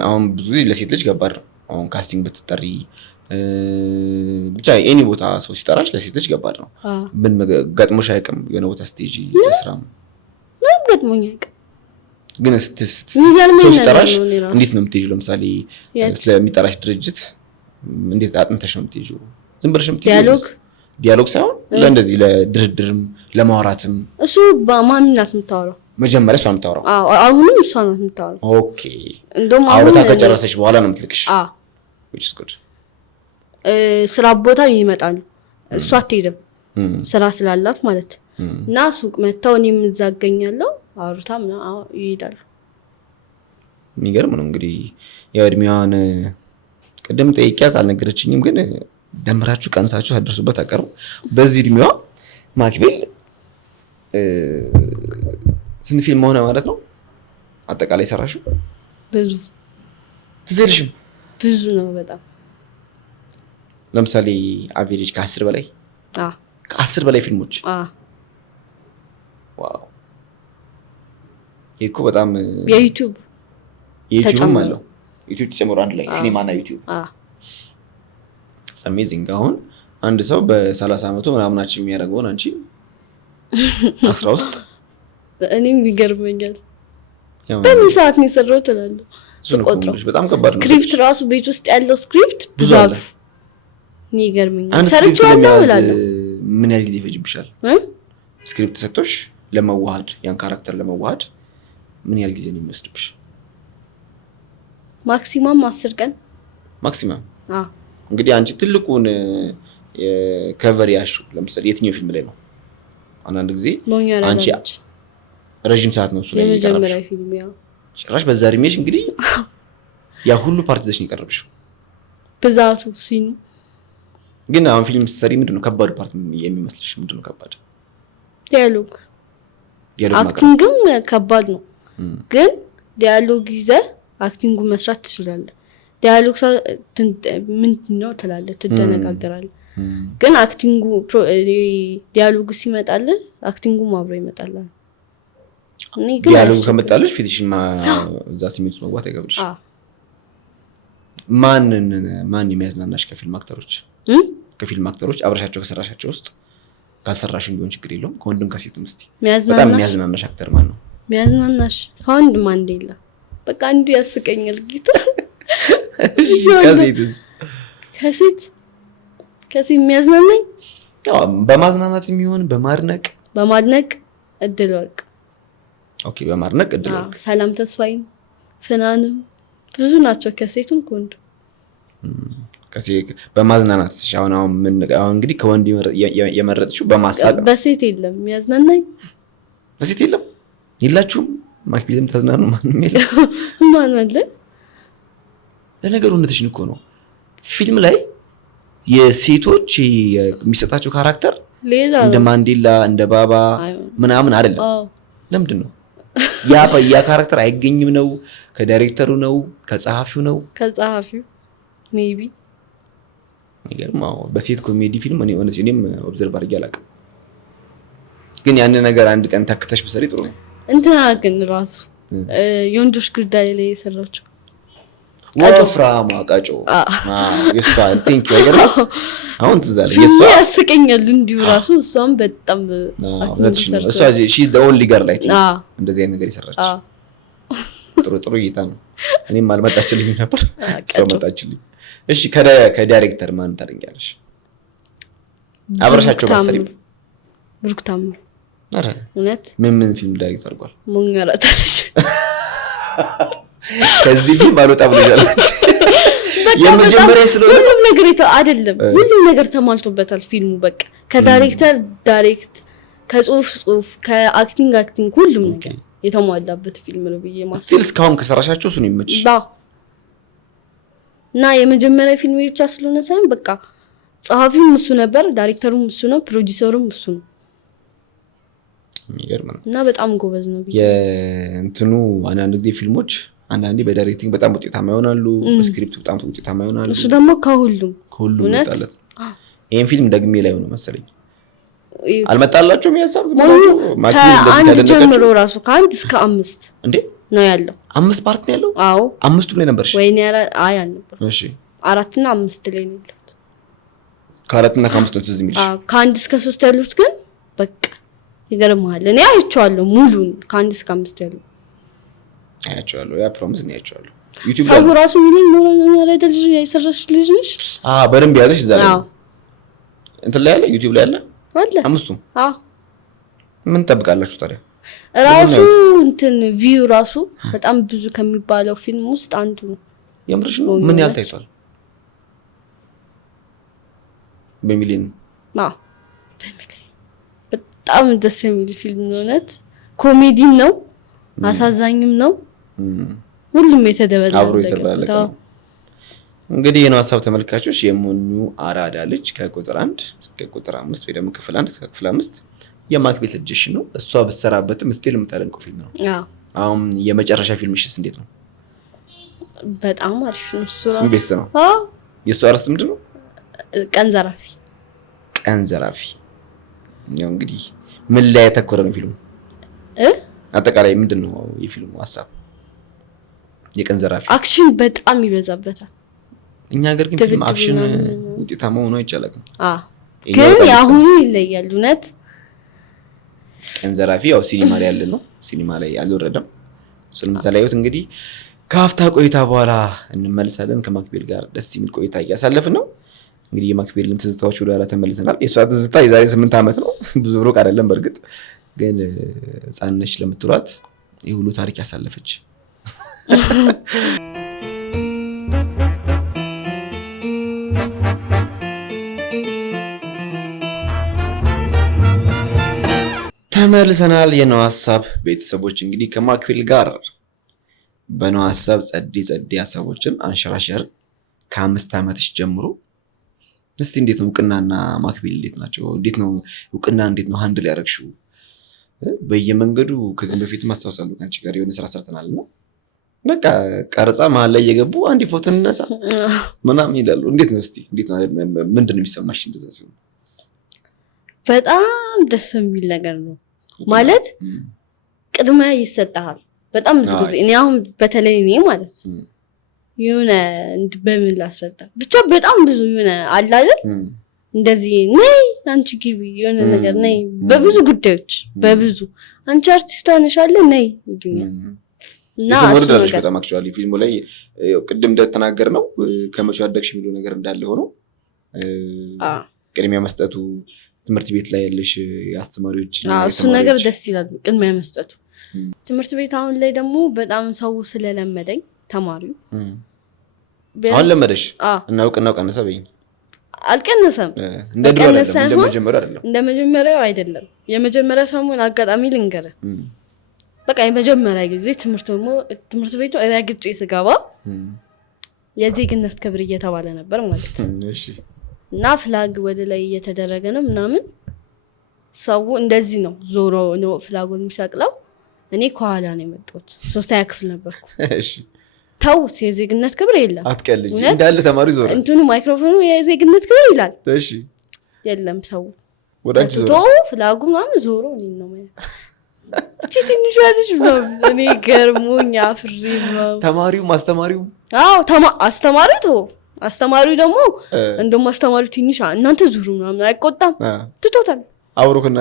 አሁን ብዙ ለሴት ልጅ ገባር አሁን ካስቲንግ ብትጠሪ ብቻ ኤኒ ቦታ ሰው ሲጠራሽ ለሴት ልጅ ገባር ነው። ምን ገጥሞሽ አይቀም? የሆነ ቦታ ስቴጂ ለስራም ምን ገጥሞኝ አይቀም? ግን ሰው ሲጠራሽ እንዴት ነው የምትይዡ? ለምሳሌ ስለሚጠራሽ ድርጅት እንዴት አጥንተሽ ነው የምትይዡ? ዝም ብለሽ የምትይዡ ዲያሎግ ሳይሆን ለእንደዚህ ለድርድርም ለማውራትም? እሱ በማሚ ናት የምታወራው መጀመሪያ እሷ የምታወራው። አሁንም እሷ ናት የምታወራው። ኦኬ እንደውም አውርታ ከጨረሰች በኋላ ነው የምትልክሽ? which is good። ስራ ቦታ ይመጣሉ እሷ አትሄድም ስራ ስላላት ማለት እና ሱቅ መተው እኔም እዛ አገኛለሁ አውርታ ምናምን ይሄዳሉ። የሚገርም ነው እንግዲህ ያው እድሜዋን ቅድም ጠይቂያት አልነገረችኝም፣ ግን ደምራችሁ ቀንሳችሁ አደርሱበት አቀርቡ። በዚህ እድሜዋ ማክቤል ስንት ፊልም ሆነ ማለት ነው አጠቃላይ ሰራሽው? ብዙ ትዘልሽም ብዙ ነው በጣም። ለምሳሌ አቬሬጅ ከ10 በላይ ከ10 በላይ ፊልሞች። ዋው ይሄ እኮ በጣም የዩቲዩብም አለው ዩቲዩብ ተጨምሮ አንድ ላይ ሲኒማ እና ዩቲዩብ አሜዚንግ። አሁን አንድ ሰው በ30 ዓመቱ ምናምናችን የሚያደርገውን አንቺ 10 ውስጥ እኔም ይገርመኛል። በምን ሰዓት ነው የሰራው ትላለህ ስቆጥረው። በጣም ከባድ ነው። ስክሪፕት ራሱ ቤት ውስጥ ያለው ስክሪፕት ብዛቱ እኔ ይገርመኛል። ሰርቻለሁ እላለሁ። ምን ያህል ጊዜ ይፈጅብሻል? ስክሪፕት ሰጥቶሽ ለመዋሃድ ያን ካራክተር ለመዋሃድ ምን ያህል ጊዜ ነው የሚወስድብሽ? ማክሲማም 10 ቀን ማክሲማም። እንግዲህ አንቺ ትልቁን ከቨር ያሹ ለምሳሌ የትኛው ፊልም ላይ ነው? አንዳንድ ጊዜ አንቺ ረጅም ሰዓት ነው እሱ ላይ የመጀመሪያ ፊልም ያው ጭራሽ በዛ እድሜሽ እንግዲህ ያ ሁሉ ፓርት ዘሽ ነው የቀረብሽው። ብዛቱ ሲኑ ግን አሁን ፊልም ስትሰሪ ምንድነው ከባዱ ፓርት የሚመስልሽ? ምንድነው ከባድ? ዲያሎግ አክቲንግም ከባድ ነው። ግን ዲያሎግ ይዘህ አክቲንጉን መስራት ትችላለህ። ዲያሎግ ምንድነው ትላለህ፣ ትደነጋገራለህ። ግን አክቲንጉ ዲያሎግ ሲመጣልህ አክቲንጉም አብሮ ይመጣልህ። ዲያሎግ ከመጣልሽ ፊትሽን እዛ ስሜት ውስጥ መግባት አይገብርሽ። ማን የሚያዝናናሽ ከፊልም አክተሮች? ከፊልም አክተሮች አብረሻቸው ከሰራሻቸው ውስጥ ካልሰራሽም ቢሆን ችግር የለውም ከወንድም ከሴትም እስቲ በጣም የሚያዝናናሽ አክተር ማን ነው? የሚያዝናናሽ ከወንድም ማንዴላ በቃ አንዱ ያስቀኛል ጌታ። ከሴት የሚያዝናናኝ በማዝናናት የሚሆን በማድነቅ እድል ወርቅ። ኦኬ በማድነቅ እድል ወርቅ። ሰላም ተስፋዬም ፍናንም ብዙ ናቸው ከሴቱም ከወንዱ። በማዝናናት አሁን እንግዲህ ከወንድ የመረጥሽው በማሳቅ ነው። በሴት የለም የሚያዝናናኝ። በሴት የለም የላችሁም? ማክቢልም ተዝናኑ ማንም የለም። ማን አለ? ለነገሩ እውነትሽን እኮ ነው። ፊልም ላይ የሴቶች የሚሰጣቸው ካራክተር እንደ ማንዴላ እንደ ባባ ምናምን አይደለም። ለምንድን ነው ያ ካራክተር አይገኝም? ነው ከዳይሬክተሩ ነው ከጸሐፊው ነው? ከጸሐፊው ሜቢ። የሚገርመው በሴት ኮሜዲ ፊልም እኔም ኦብዘርቭ አድርጌ አላውቅም። ግን ያን ነገር አንድ ቀን ተክተሽ ብትሰሪ ጥሩ ነው። እንትና ግን ራሱ የወንዶች ጉዳይ ላይ የሰራችው ወፍራማ ቃጮ የሷ ቲንክ ነገር አሁን ትዝ አለኝ። የሷ ያስቀኛል እንዲሁ ራሱ እሷም በጣም እሷ ሺ ዘ ኦንሊ ገርል ላይ እንደዚህ አይነት ነገር የሰራች ጥሩ እይታ ነው። እኔም አልመጣችልኝ ነበር እሷ መጣችልኝ። እሺ ከዳይሬክተር ማን ታደንቂያለሽ? አብረሻቸው ባሰሪም ብሩክ ታምሩ። አረ እውነት ምን ፊልም ዳይሬክት አድርጓል? ሞኛራታለሽ ከዚህ ፊልም አልወጣ ብለሻለች። የመጀመሪያ ስለሆነ ሁሉም ነገር አይደለም፣ ሁሉም ነገር ተሟልቶበታል ፊልሙ። በቃ ከዳይሬክተር ዳይሬክት፣ ከጽሁፍ ከአክቲንግ ሁሉም ነገር የተሟላበት ፊልም ነው ብዬ ማስብ። ስቲል እስካሁን ከሰራሻቸው እሱ ነው የሚመችሽ? እና የመጀመሪያ ፊልም ብቻ ስለሆነ ሳይሆን በቃ ጸሐፊውም እሱ ነበር፣ ዳይሬክተሩም እሱ ነው፣ ፕሮዲዩሰሩም እሱ ነው። የሚገርም ነው። እና በጣም ጎበዝ ነው ብዬ የእንትኑ አንዳንድ ጊዜ ፊልሞች አንዳንዴ በዳይሬክቲንግ በጣም ውጤታማ ይሆናሉ፣ በስክሪፕት በጣም ውጤታማ ይሆናሉ። እሱ ደግሞ ከሁሉም ይመጣለት። ይሄን ፊልም ደግሜ ላይ ሆነ መሰለኝ አልመጣላችሁም? ያሳብ ከአንድ ጀምሮ ራሱ ከ1 እስከ 5 እንዴ ነው ያለው። 5 ፓርት ነው ያለው? አዎ 5ቱም ላይ ነበርሽ? ወይኔ አልነበርኩም። እሺ 4 እና 5 ላይ ነው ያለው። ከ4 እና ከ5 ነው ትዝ የሚልሽ? ከ1 እስከ 3 ያሉት ግን በቃ ይገርምሃል። እኔ አይቼዋለሁ ሙሉን ከ1 እስከ 5 ያለው አይቼዋለሁ። ያ ፕሮሚስ ነው አይቼዋለሁ። ዩቲዩብ ላይ ሰው ራሱ ምን ሞራኛ ላይ ደልጅ ያይሰራሽ ልጅ ነሽ? በደንብ ያዘሽ እዛ ላይ እንትን ላይ ያለ ዩቲዩብ ላይ ያለ አለ 5ቱም። ምን ጠብቃላችሁ ታዲያ? ራሱ እንትን ቪው ራሱ በጣም ብዙ ከሚባለው ፊልም ውስጥ አንዱ ነው። የምርሽ ነው? ምን ያህል ታይቷል? በሚሊዮን በሚሊዮን። በጣም ደስ የሚል ፊልም ነው። እውነት ኮሜዲም ነው፣ አሳዛኝም ነው። ሁሉም የተደበላለቀ ነው። እንግዲህ የነው ሀሳብ ተመልካቾች የሞኙ አራዳ ልጅ ከቁጥር 1 እስከ ቁጥር 5 ወይ ደግሞ ክፍል 1 እስከ ክፍል 5 የማክቤት ልጅሽ ነው። እሷ በተሰራበትም ስቲል የምታደንቀው ፊልም ነው። አሁን የመጨረሻ ፊልምሽስ እንዴት ነው? በጣም አሪፍ ነው። እሱ ቤስት ነው። የእሷ ርዕስ ምንድን ነው? ቀን ዘራፊ። ቀን ዘራፊ ያው እንግዲህ ምን ላይ ያተኮረ ነው ፊልሙ? አጠቃላይ ምንድን ነው የፊልሙ ሀሳብ? የቀን ዘራፊ አክሽን በጣም ይበዛበታል። እኛ ሀገር ግን ፊልም አክሽን ውጤታማ ሆኖ አይቻልም። ግን ያሁኑ ይለያል እውነት። ቀን ዘራፊ ያው ሲኒማ ላይ ያለ ነው፣ ሲኒማ ላይ አልወረደም። እሱንም ዘላዩት እንግዲህ ከአፍታ ቆይታ በኋላ እንመልሳለን። ከማክቤል ጋር ደስ የሚል ቆይታ እያሳለፍን ነው። እንግዲህ የማክቤልን ትዝታዎች ወደ ኋላ ተመልሰናል። የእሷ ትዝታ የዛሬ 8 ዓመት ነው፣ ብዙ ሩቅ አይደለም። በእርግጥ ግን ሕፃን ነች ለምትሏት ይህ ሁሉ ታሪክ ያሳለፈች ተመልሰናል። የነው ሀሳብ ቤተሰቦች እንግዲህ ከማክቤል ጋር በነው ሀሳብ ጸዴ ሀሳቦችን አንሸራሸር ከ5 ዓመትሽ ጀምሮ። እስቲ እንዴት ነው እውቅናና ማክቤል እንዴት ናቸው? እንዴት ነው እውቅና እንዴት ነው ሃንድል ያደረግሽው? በየመንገዱ ከዚህ በፊት ማስታወሳለሁ ከአንቺ ጋር የሆነ ስራ ሰርተናልና በቃ ቀርጻ መሀል ላይ እየገቡ አንድ ፎቶ እንነሳ ምናምን ይላሉ። እንዴት ነው እስቲ እንዴት ነው ምንድን ነው የሚሰማሽ እንደዛ ሲሆን? በጣም ደስ የሚል ነገር ነው ማለት ቅድሚያ ይሰጣል በጣም ብዙ ጊዜ። እኔ አሁን በተለይ እኔ ማለት የሆነ በምን ላስረዳ ብቻ በጣም ብዙ የሆነ አለ አይደል እንደዚህ ነይ አንቺ ግቢ የሆነ ነገር ነይ በብዙ ጉዳዮች በብዙ አንቺ አርቲስት ነሻለ ነይ ይሉኛል። እና እሱ ነገር በጣም አክቹአሊ ፊልሙ ላይ ቅድም እንደተናገር ነው ከመቼው አደግሽ የሚለው ነገር እንዳለ ሆኖ ቅድሚያ መስጠቱ ትምህርት ቤት ላይ ያለሽ አስተማሪዎች እሱ ነገር ደስ ይላል። ቅድሚያ መስጠቱ ትምህርት ቤት አሁን ላይ ደግሞ በጣም ሰው ስለለመደኝ ተማሪው አሁን ለመደሽ እና እውቅናው ቀነሰ በይኝ። አልቀነሰም እንደ ድሮ አይደለም፣ እንደ መጀመሪያው አይደለም። እንደ መጀመሪያው አይደለም። የመጀመሪያ ሰሞን አጋጣሚ ልንገረ በቃ የመጀመሪያ ጊዜ ትምህርት ቤቱ ረግጬ ስገባ የዜግነት ክብር እየተባለ ነበር ማለት እሺ። እና ፍላግ ወደ ላይ እየተደረገ ነው ምናምን ሰው እንደዚህ ነው ዞሮ ነው ፍላጉን የሚሰቅለው። እኔ ከኋላ ነው የመጣሁት። 3ኛ ክፍል ነበርኩ። እሺ ታውት የዜግነት ክብር የለም። አትቀልጂ እንዳለ ተማሪ ዞረ እንትኑ ማይክሮፎኑ የዜግነት ክብር ይላል። እሺ የለም ሰው ወዳንቺ ዞሮ ፍላጉ ምናምን ዞሮ እኔ ነው ማለት እቺ ትንሽ ልጅ ነው። እኔ ገርሞኛ ፍሪ ነው ተማሪው ማስተማሪው አስተማሪው ደግሞ እንደውም አስተማሪው ትንሽ እናንተ ዙሩ ምናምን አይቆጣም ትቶታል አብሮከና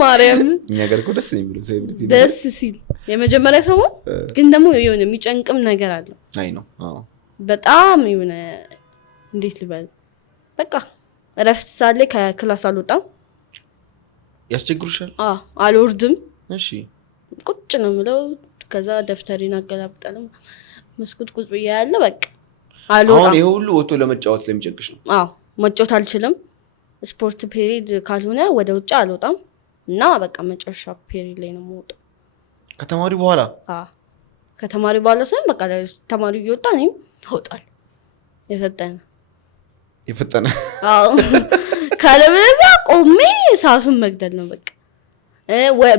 ማርያም። እኛ ጋር እኮ ደስ የሚሉ ሴሌብሪቲ ደስ ሲል የመጀመሪያ ሰሞን ግን ደግሞ የሆነ የሚጨንቅም ነገር አለው። አይ ነው በጣም የሆነ እንዴት ልበል በቃ እረፍት ሳለ ከክላስ አልወጣም። ያስቸግሩሻል? አልወርድም። እሺ ቁጭ ነው የምለው። ከዛ ደፍተሪን አገላብጣለሁ መስኮት ቁጭ ብዬ ያለ በቃ አልወጣም። አሁን ይሄ ሁሉ ወጥቶ ለመጫወት ለሚጨንቅሽ ነው? መጫወት አልችልም። ስፖርት ፔሪድ ካልሆነ ወደ ውጭ አልወጣም እና በቃ መጨረሻ ፔሪድ ላይ ነው የምወጣው። ከተማሪው በኋላ ከተማሪው በኋላ ሳይሆን በቃ ተማሪው እየወጣ እኔም እወጣለሁ። የፈጠነ ካለበለዚያ ቆሜ ሰዓቱን መግደል ነው በቃ።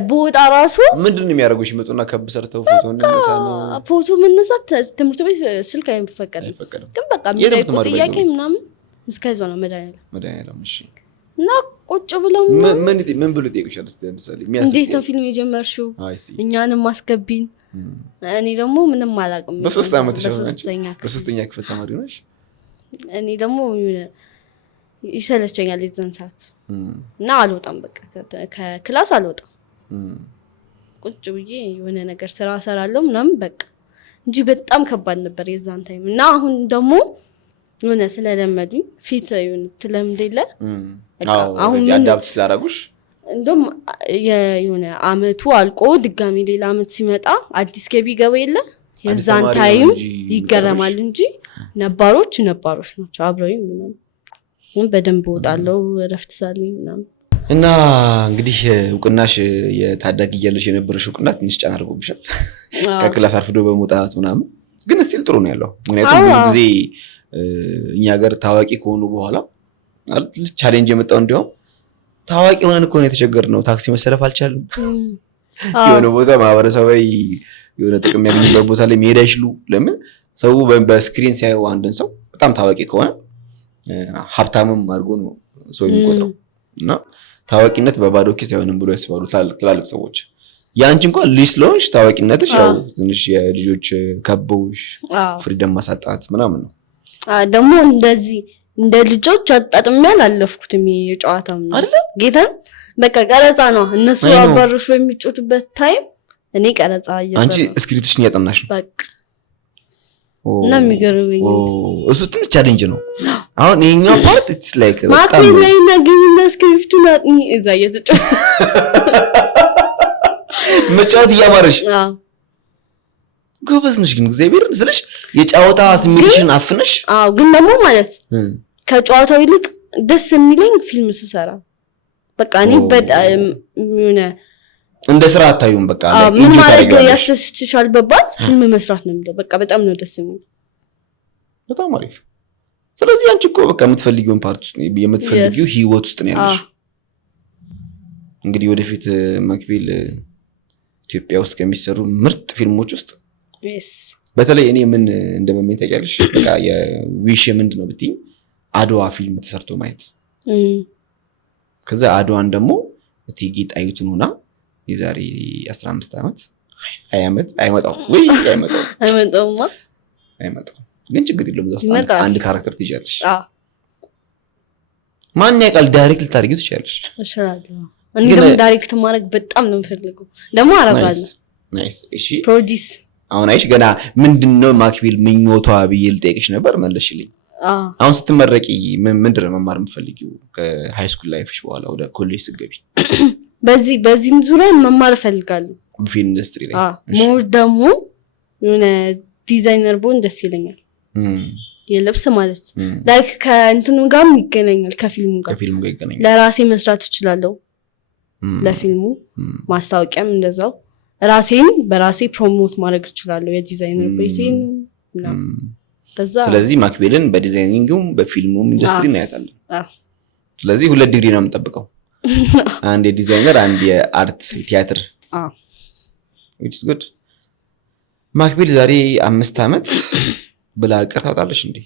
በወጣ ራሱ ምንድን ነው የሚያደርጉሽ? ይመጡና ከብ ሰርተው ፎቶ እንነሳና ፎቶ መነሳት ትምህርት ቤት ስልክ አይፈቀድም። ግን በቃ የሚጠይቁ ጥያቄ ምናምን እስከዛ ነው መድኃኒዓለም። እሺ እና ቁጭ ብለው ምን ብሎ ይጠይቁሻል? እስቲ ለምሳሌ እንዴት ነው ፊልም የጀመርሽው? እኛንም አስገቢን። እኔ ደግሞ ምንም አላውቅም። በሶስተኛ ክፍል ተማሪ ነሽ? እኔ ደግሞ ይሰለቸኛል የዛን ሰዓት እና አልወጣም በቃ ከክላስ አልወጣም። ቁጭ ብዬ የሆነ ነገር ስራ እሰራለሁ ምናምን በቃ እንጂ በጣም ከባድ ነበር የዛን ታይም። እና አሁን ደግሞ የሆነ ስለለመዱኝ ፊት የሆነ ትለምድ የለ አሁን ያዳብት ስላደረጉሽ እንደውም የሆነ አመቱ አልቆ ድጋሚ ሌላ አመት ሲመጣ አዲስ ገቢ ገባ የለ የዛን ታይም ይገረማል እንጂ ነባሮች ናቸው አብረውኝ ምናምን በደንብ ወጣለው ረፍት ሳለኝ ምናምን። እና እንግዲህ እውቅናሽ የታዳጊ እያለሽ የነበረሽ እውቅና ትንሽ ጫና አድርጎብሻል ከክላስ አርፍዶ በመውጣት ምናምን። ግን ስቲል ጥሩ ነው ያለው። ምክንያቱም ብዙ ጊዜ እኛ ሀገር ታዋቂ ከሆኑ በኋላ ቻሌንጅ የመጣው እንዲያውም ታዋቂ ሆነን እኮ ነው የተቸገርነው። ታክሲ መሰለፍ አልቻልም። የሆነ ቦታ ማህበረሰባዊ የሆነ ጥቅም ያገኝበት ቦታ ላይ መሄድ አይችሉ። ለምን ሰው በስክሪን ሲያየው አንድን ሰው በጣም ታዋቂ ከሆነ ሀብታምም አድርጎ ነው ሰው የሚቆጥረው። እና ታዋቂነት በባዶ ኪስ አይሆንም ብሎ ያስባሉ ትላልቅ ሰዎች። ያንቺ እንኳን ልጅ ስለሆንሽ ታዋቂነትሽ ያው ትንሽ የልጆች ከበውሽ ፍሪደም ማሳጣት ምናምን ነው። ደግሞ እንደዚህ እንደ ልጆች አጣጥሜ አላለፍኩትም የጨዋታም አይደል ጌታን በቃ ቀረጻ ነው እነሱ አባሮሽ በሚጮቱበት ታይም እኔ ቀረጻ እየሰራሁ አንቺ ስክሪፕትሽን ያጠናሽ ነው በቃ እና የሚገርመኝ እሱ ትንሽ ቻሌንጅ ነው። አሁን ይሄኛው ፓርት ኢትስ ላይክ በጣም ማክቤል ላይ ነገርና ስክሪፕቱን አጥኒ እዛ እየተጫወተ መጫወት እያማረሽ ጎበዝ ነሽ ግን እግዚአብሔርን ስለሽ የጫወታ ስሜትሽን አፍነሽ ግን ደግሞ ማለት ከጨዋታው ይልቅ ደስ የሚለኝ ፊልም ስሰራ በቃ እኔ በጣም ምን እንደ ስራ አታዩም በቃ ምን ማድረግ ያስደስትሻል በባል ፊልም መስራት ነው የሚለው በቃ በጣም ነው ደስ የሚለው በጣም አሪፍ። ስለዚህ አንቺ እኮ በቃ የምትፈልጊውን ፓርት የምትፈልጊው ህይወት ውስጥ ነው ያለሽ። እንግዲህ ወደፊት ማክቤል ኢትዮጵያ ውስጥ ከሚሰሩ ምርጥ ፊልሞች ውስጥ በተለይ እኔ ምን እንደመመኝ ታውቂያለሽ? በቃ የዊሽ ምንድን ነው ብትይኝ አድዋ ፊልም ተሰርቶ ማየት ከዛ አድዋን ደግሞ እቴጌ ጣይቱን ሆና የዛሬ 15 ዓመት 20 ዓመት አይመጣው ወይ አይመጣው ግን ችግር የለውም እዛ ውስጥ አንድ ካራክተር ትይዣለሽ። ማን ያውቃል ዳይሬክት ልታደርጊው ትችያለሽ። እኔ ደግሞ ዳይሬክት ማድረግ በጣም ነው የምፈልገው ደግሞ አረጋለሁ። ናይስ እሺ ፕሮዲዩስ አሁን አይሽ ገና ምንድነው ማክቤል ምኞቷ ብዬ ልጠይቅሽ ነበር መለሽልኝ። አሁን ስትመረቂ ምንድን ነው መማር የምትፈልጊው ከሃይ ስኩል ላይፍሽ በኋላ ወደ ኮሌጅ ስትገቢ? በዚህም ዙሪያ መማር እፈልጋለሁ በፊልም ኢንዱስትሪ ላይ ሞር ደግሞ የሆነ ዲዛይነር ብሆን ደስ ይለኛል። የልብስ ማለት ላይክ ከእንትኑ ጋርም ይገናኛል ከፊልሙ ጋር ይገናኛል። ለራሴ መስራት እችላለሁ ለፊልሙ ማስታወቂያም እንደዛው ራሴን በራሴ ፕሮሞት ማድረግ እችላለሁ የዲዛይነር ቤቴን ምናምን ከዛ ስለዚህ ማክቤልን በዲዛይኒንግም በፊልሙም ኢንዱስትሪ እናያታለን። ስለዚህ 2 ዲግሪ ነው የምንጠብቀው አንድ የዲዛይነር አንድ የአርት ቲያትር which is good። ማክቤል ዛሬ 5 ዓመት ብላ እቅድ ታውጣለሽ እንዴ?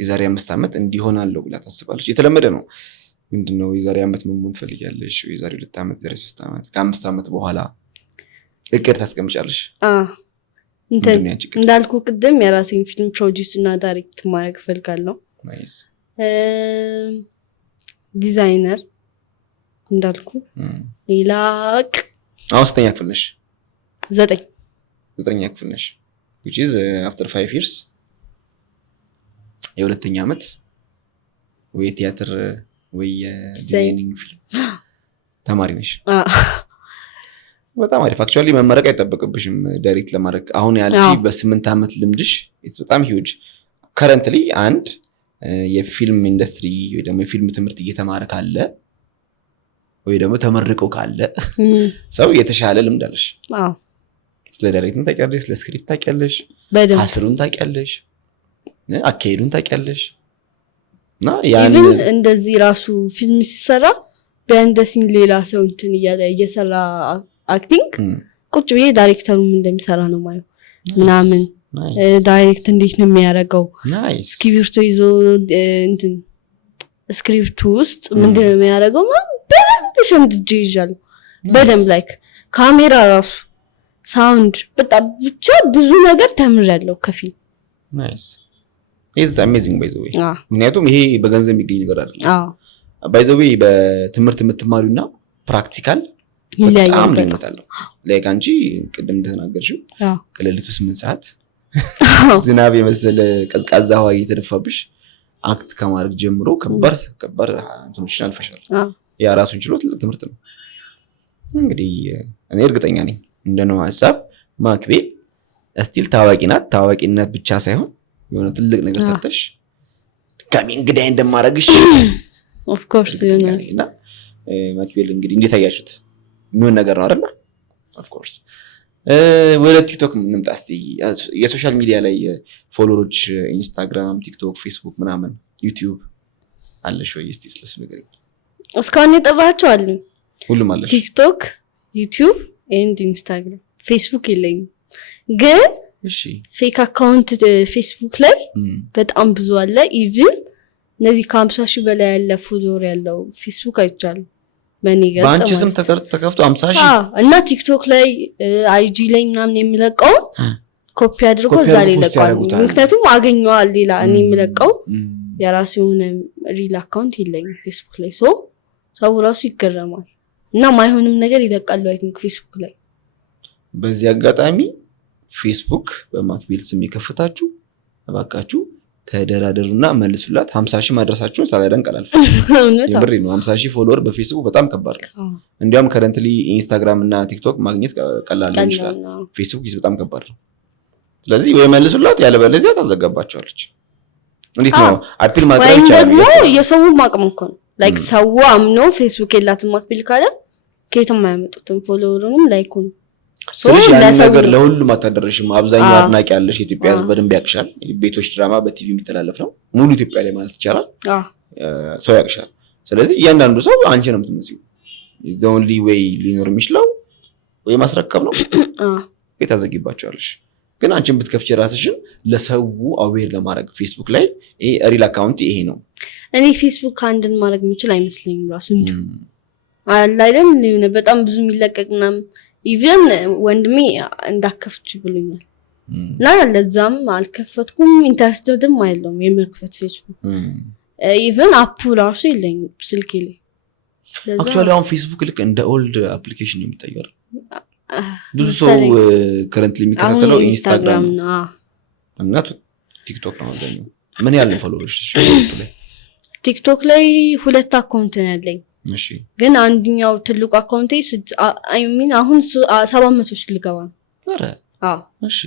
የዛሬ 5 ዓመት እንዲሆናለሁ ብላ ታስባለሽ? የተለመደ ነው ምንድነው የዛሬ ዓመት ምን መሆን ትፈልጊያለሽ? የዛሬ 2 ዓመት የዛሬ 3 ዓመት ከ5 ዓመት በኋላ እቅድ ታስቀምጫለሽ? እንዳልኩ ቅድም የራሴን ፊልም ፕሮዲዩስ እና ዳይሬክት ማድረግ እፈልጋለሁ። ናይስ ዲዛይነር እንዳልኩ ሌላ አሁን ስተኛ ክፍል ነሽ? 9ኛ ክፍል ነሽ which is after 5 years የሁለተኛ ዓመት ወይ ቲያትር ወይ ዲዛይኒንግ ፊልም ተማሪ ነሽ። በጣም አሪፍ አክቹአሊ መመረቅ አይጠበቅብሽም ዳይሬክት ለማድረግ አሁን ያልጂ በ8 ዓመት ልምድሽ it's በጣም huge currently አንድ የፊልም ኢንዱስትሪ ወይ ደግሞ የፊልም ትምህርት እየተማረ ካለ ወይ ደግሞ ተመርቀው ካለ ሰው የተሻለ ልምድ አለሽ። ስለ ዳይሬክቲንግ ታውቂያለሽ፣ ስለ ስክሪፕት ታውቂያለሽ፣ ሀስሩን ታውቂያለሽ፣ አካሄዱን ታውቂያለሽ እና ያን እንደዚህ ራሱ ፊልም ሲሰራ በእንደሲን ሌላ ሰው እንትን እየሰራ አክቲንግ ቁጭ ብዬ ዳይሬክተሩም እንደሚሰራ ነው ማየው ምናምን ዳይሬክት እንዴት ነው የሚያደርገው ስክሪፕቱ ይዞ እንትን ስክሪፕቱ ውስጥ ምንድነው የሚያደርገው በደንብ ሸምድጄ ይዣለሁ በደንብ ላይክ ካሜራ ራሱ ሳውንድ በጣም ብቻ ብዙ ነገር ተምሬያለሁ ከፊልም። ናይስ ኢዝ አሜዚንግ ባይ ዘ ዌይ ምክንያቱም ይሄ በገንዘብ የሚገኝ ነገር አይደለም። ባይ ዘ ዌይ በትምህርት የምትማሪውና ፕራክቲካል በጣም ልዩነት አለው። ላይክ አንቺ ቅድም እንደተናገርሽው ከሌሊቱ 8 ሰዓት ዝናብ የመሰለ ቀዝቃዛ ውሃ እየተደፋብሽ አክት ከማድረግ ጀምሮ ከባድ እንትኖችን አልፈሻል። ያ ራሱን ችሎ ትልቅ ትምህርት ነው። እንግዲህ እኔ እርግጠኛ ነኝ እንደነው ሐሳብ ማክቤል እስቲል ታዋቂ ናት። ታዋቂነት ብቻ ሳይሆን የሆነ ትልቅ ነገር ሰርተሽ ድጋሚ እንግዳይ እንደማረግሽ ኦፍ ኮርስ እና ማክቤል እንግዲህ እንዴት አያችሁት? ምን ነገር ነው አይደል? ኦፍ ኮርስ ወደ ቲክቶክ እንምጣ እስቲ። የሶሻል ሚዲያ ላይ ፎሎወሮች ኢንስታግራም፣ ቲክቶክ፣ ፌስቡክ ምናምን ዩቲዩብ አለሽ ወይ? እስቲ ስለሱ ነገር እስካሁን የጠራቸው አሉ። ሁሉም አለሽ? ቲክቶክ፣ ዩቲዩብ ኤንድ ኢንስታግራም። ፌስቡክ የለኝም ግን እሺ ፌክ አካውንት ፌስቡክ ላይ በጣም ብዙ አለ። ኢቭን እነዚህ ከ50,000 በላይ ያለ ፎሎወር ያለው ፌስቡክ አይቻልም በእኔ ገጽ በአንቺ ስም ተከፍቶ 50,000 እና ቲክቶክ ላይ አይጂ ላይ ምናምን የሚለቀው ኮፒ አድርጎ እዛ ላይ ይለቃል። ምክንያቱም አገኘዋል ሌላ እኔ የሚለቀው የራሱ የሆነ ሪል አካውንት የለኝም ፌስቡክ ላይ ሰው ራሱ ይገረማል እና ማይሆንም ነገር ይለቃሉ አይ ቲንክ ፌስቡክ ላይ። በዚህ አጋጣሚ ፌስቡክ በማክቤል ስም የከፈታችሁ እባካችሁ ተደራደሩና መልሱላት። 50,000 ማድረሳችሁን ሳላደንቅ አላልፍም። የምሬ ነው። 50,000 ፎሎወር በፌስቡክ በጣም ከባድ ነው። እንዲያውም ከረንትሊ ኢንስታግራም እና ቲክቶክ ማግኘት ቀላል ሊሆን ይችላል፣ ፌስቡክ በጣም ከባድ ነው። ስለዚህ ወይ መልሱላት ያለበለዚያ ታዘጋባቸዋለች። እንዴት ነው አፒል ማድረግ ይችላል? ደግሞ የሰው ማቅም እኮ ነው ላይክ ሰው አምኖ ፌስቡክ የላትም ማክቢል ካለ ከየትም አያመጡትም ፎሎወሩንም ላይኩን ስለዚህ ያን ነገር ለሁሉም አታደርሽም። አብዛኛው አድናቂ ያለሽ የኢትዮጵያ ሕዝብ በደንብ ያቅሻል። ቤቶች ድራማ በቲቪ የሚተላለፍ ነው ሙሉ ኢትዮጵያ ላይ ማለት ይቻላል። ሰው ያቅሻል። ስለዚህ እያንዳንዱ ሰው አንቺ ነው የምትመስዪው። the only way ሊኖር የሚችለው ወይ ማስረከብ ነው ወይ ታዘጊባቸዋለሽ። ግን አንቺን ብትከፍቺ ራስሽን ለሰው አዌር ለማድረግ ፌስቡክ ላይ ይሄ ሪል አካውንት ይሄ ነው። እኔ ፌስቡክ አንድን ማድረግ የምችል አይመስለኝም ራሱ እንጂ አይደል ነው በጣም ብዙ የሚለቀቅና ኢቭን ወንድሜ እንዳከፍች ብሎኛል እና ለዛም አልከፈትኩም። ኢንተረስትድም አይደለም የመክፈት ፌስቡክ ኢቭን አፑ ራሱ የለኝም ስልኬ ላይ። አክቹአሊ አሁን ፌስቡክ ልክ እንደ ኦልድ አፕሊኬሽን ነው የሚታየው። ብዙ ሰው ከረንትሊ የሚከታተለው ኢንስታግራም እና ቲክቶክ ነው ማለት። ምን ያህል ፎሎወርሽ ላይ? ቲክቶክ ላይ 2 አካውንት ነው ያለኝ። እሺ ግን አንደኛው ትልቁ አካውንቴ አሁን 700,000 ልገባ ነው። አረ እሺ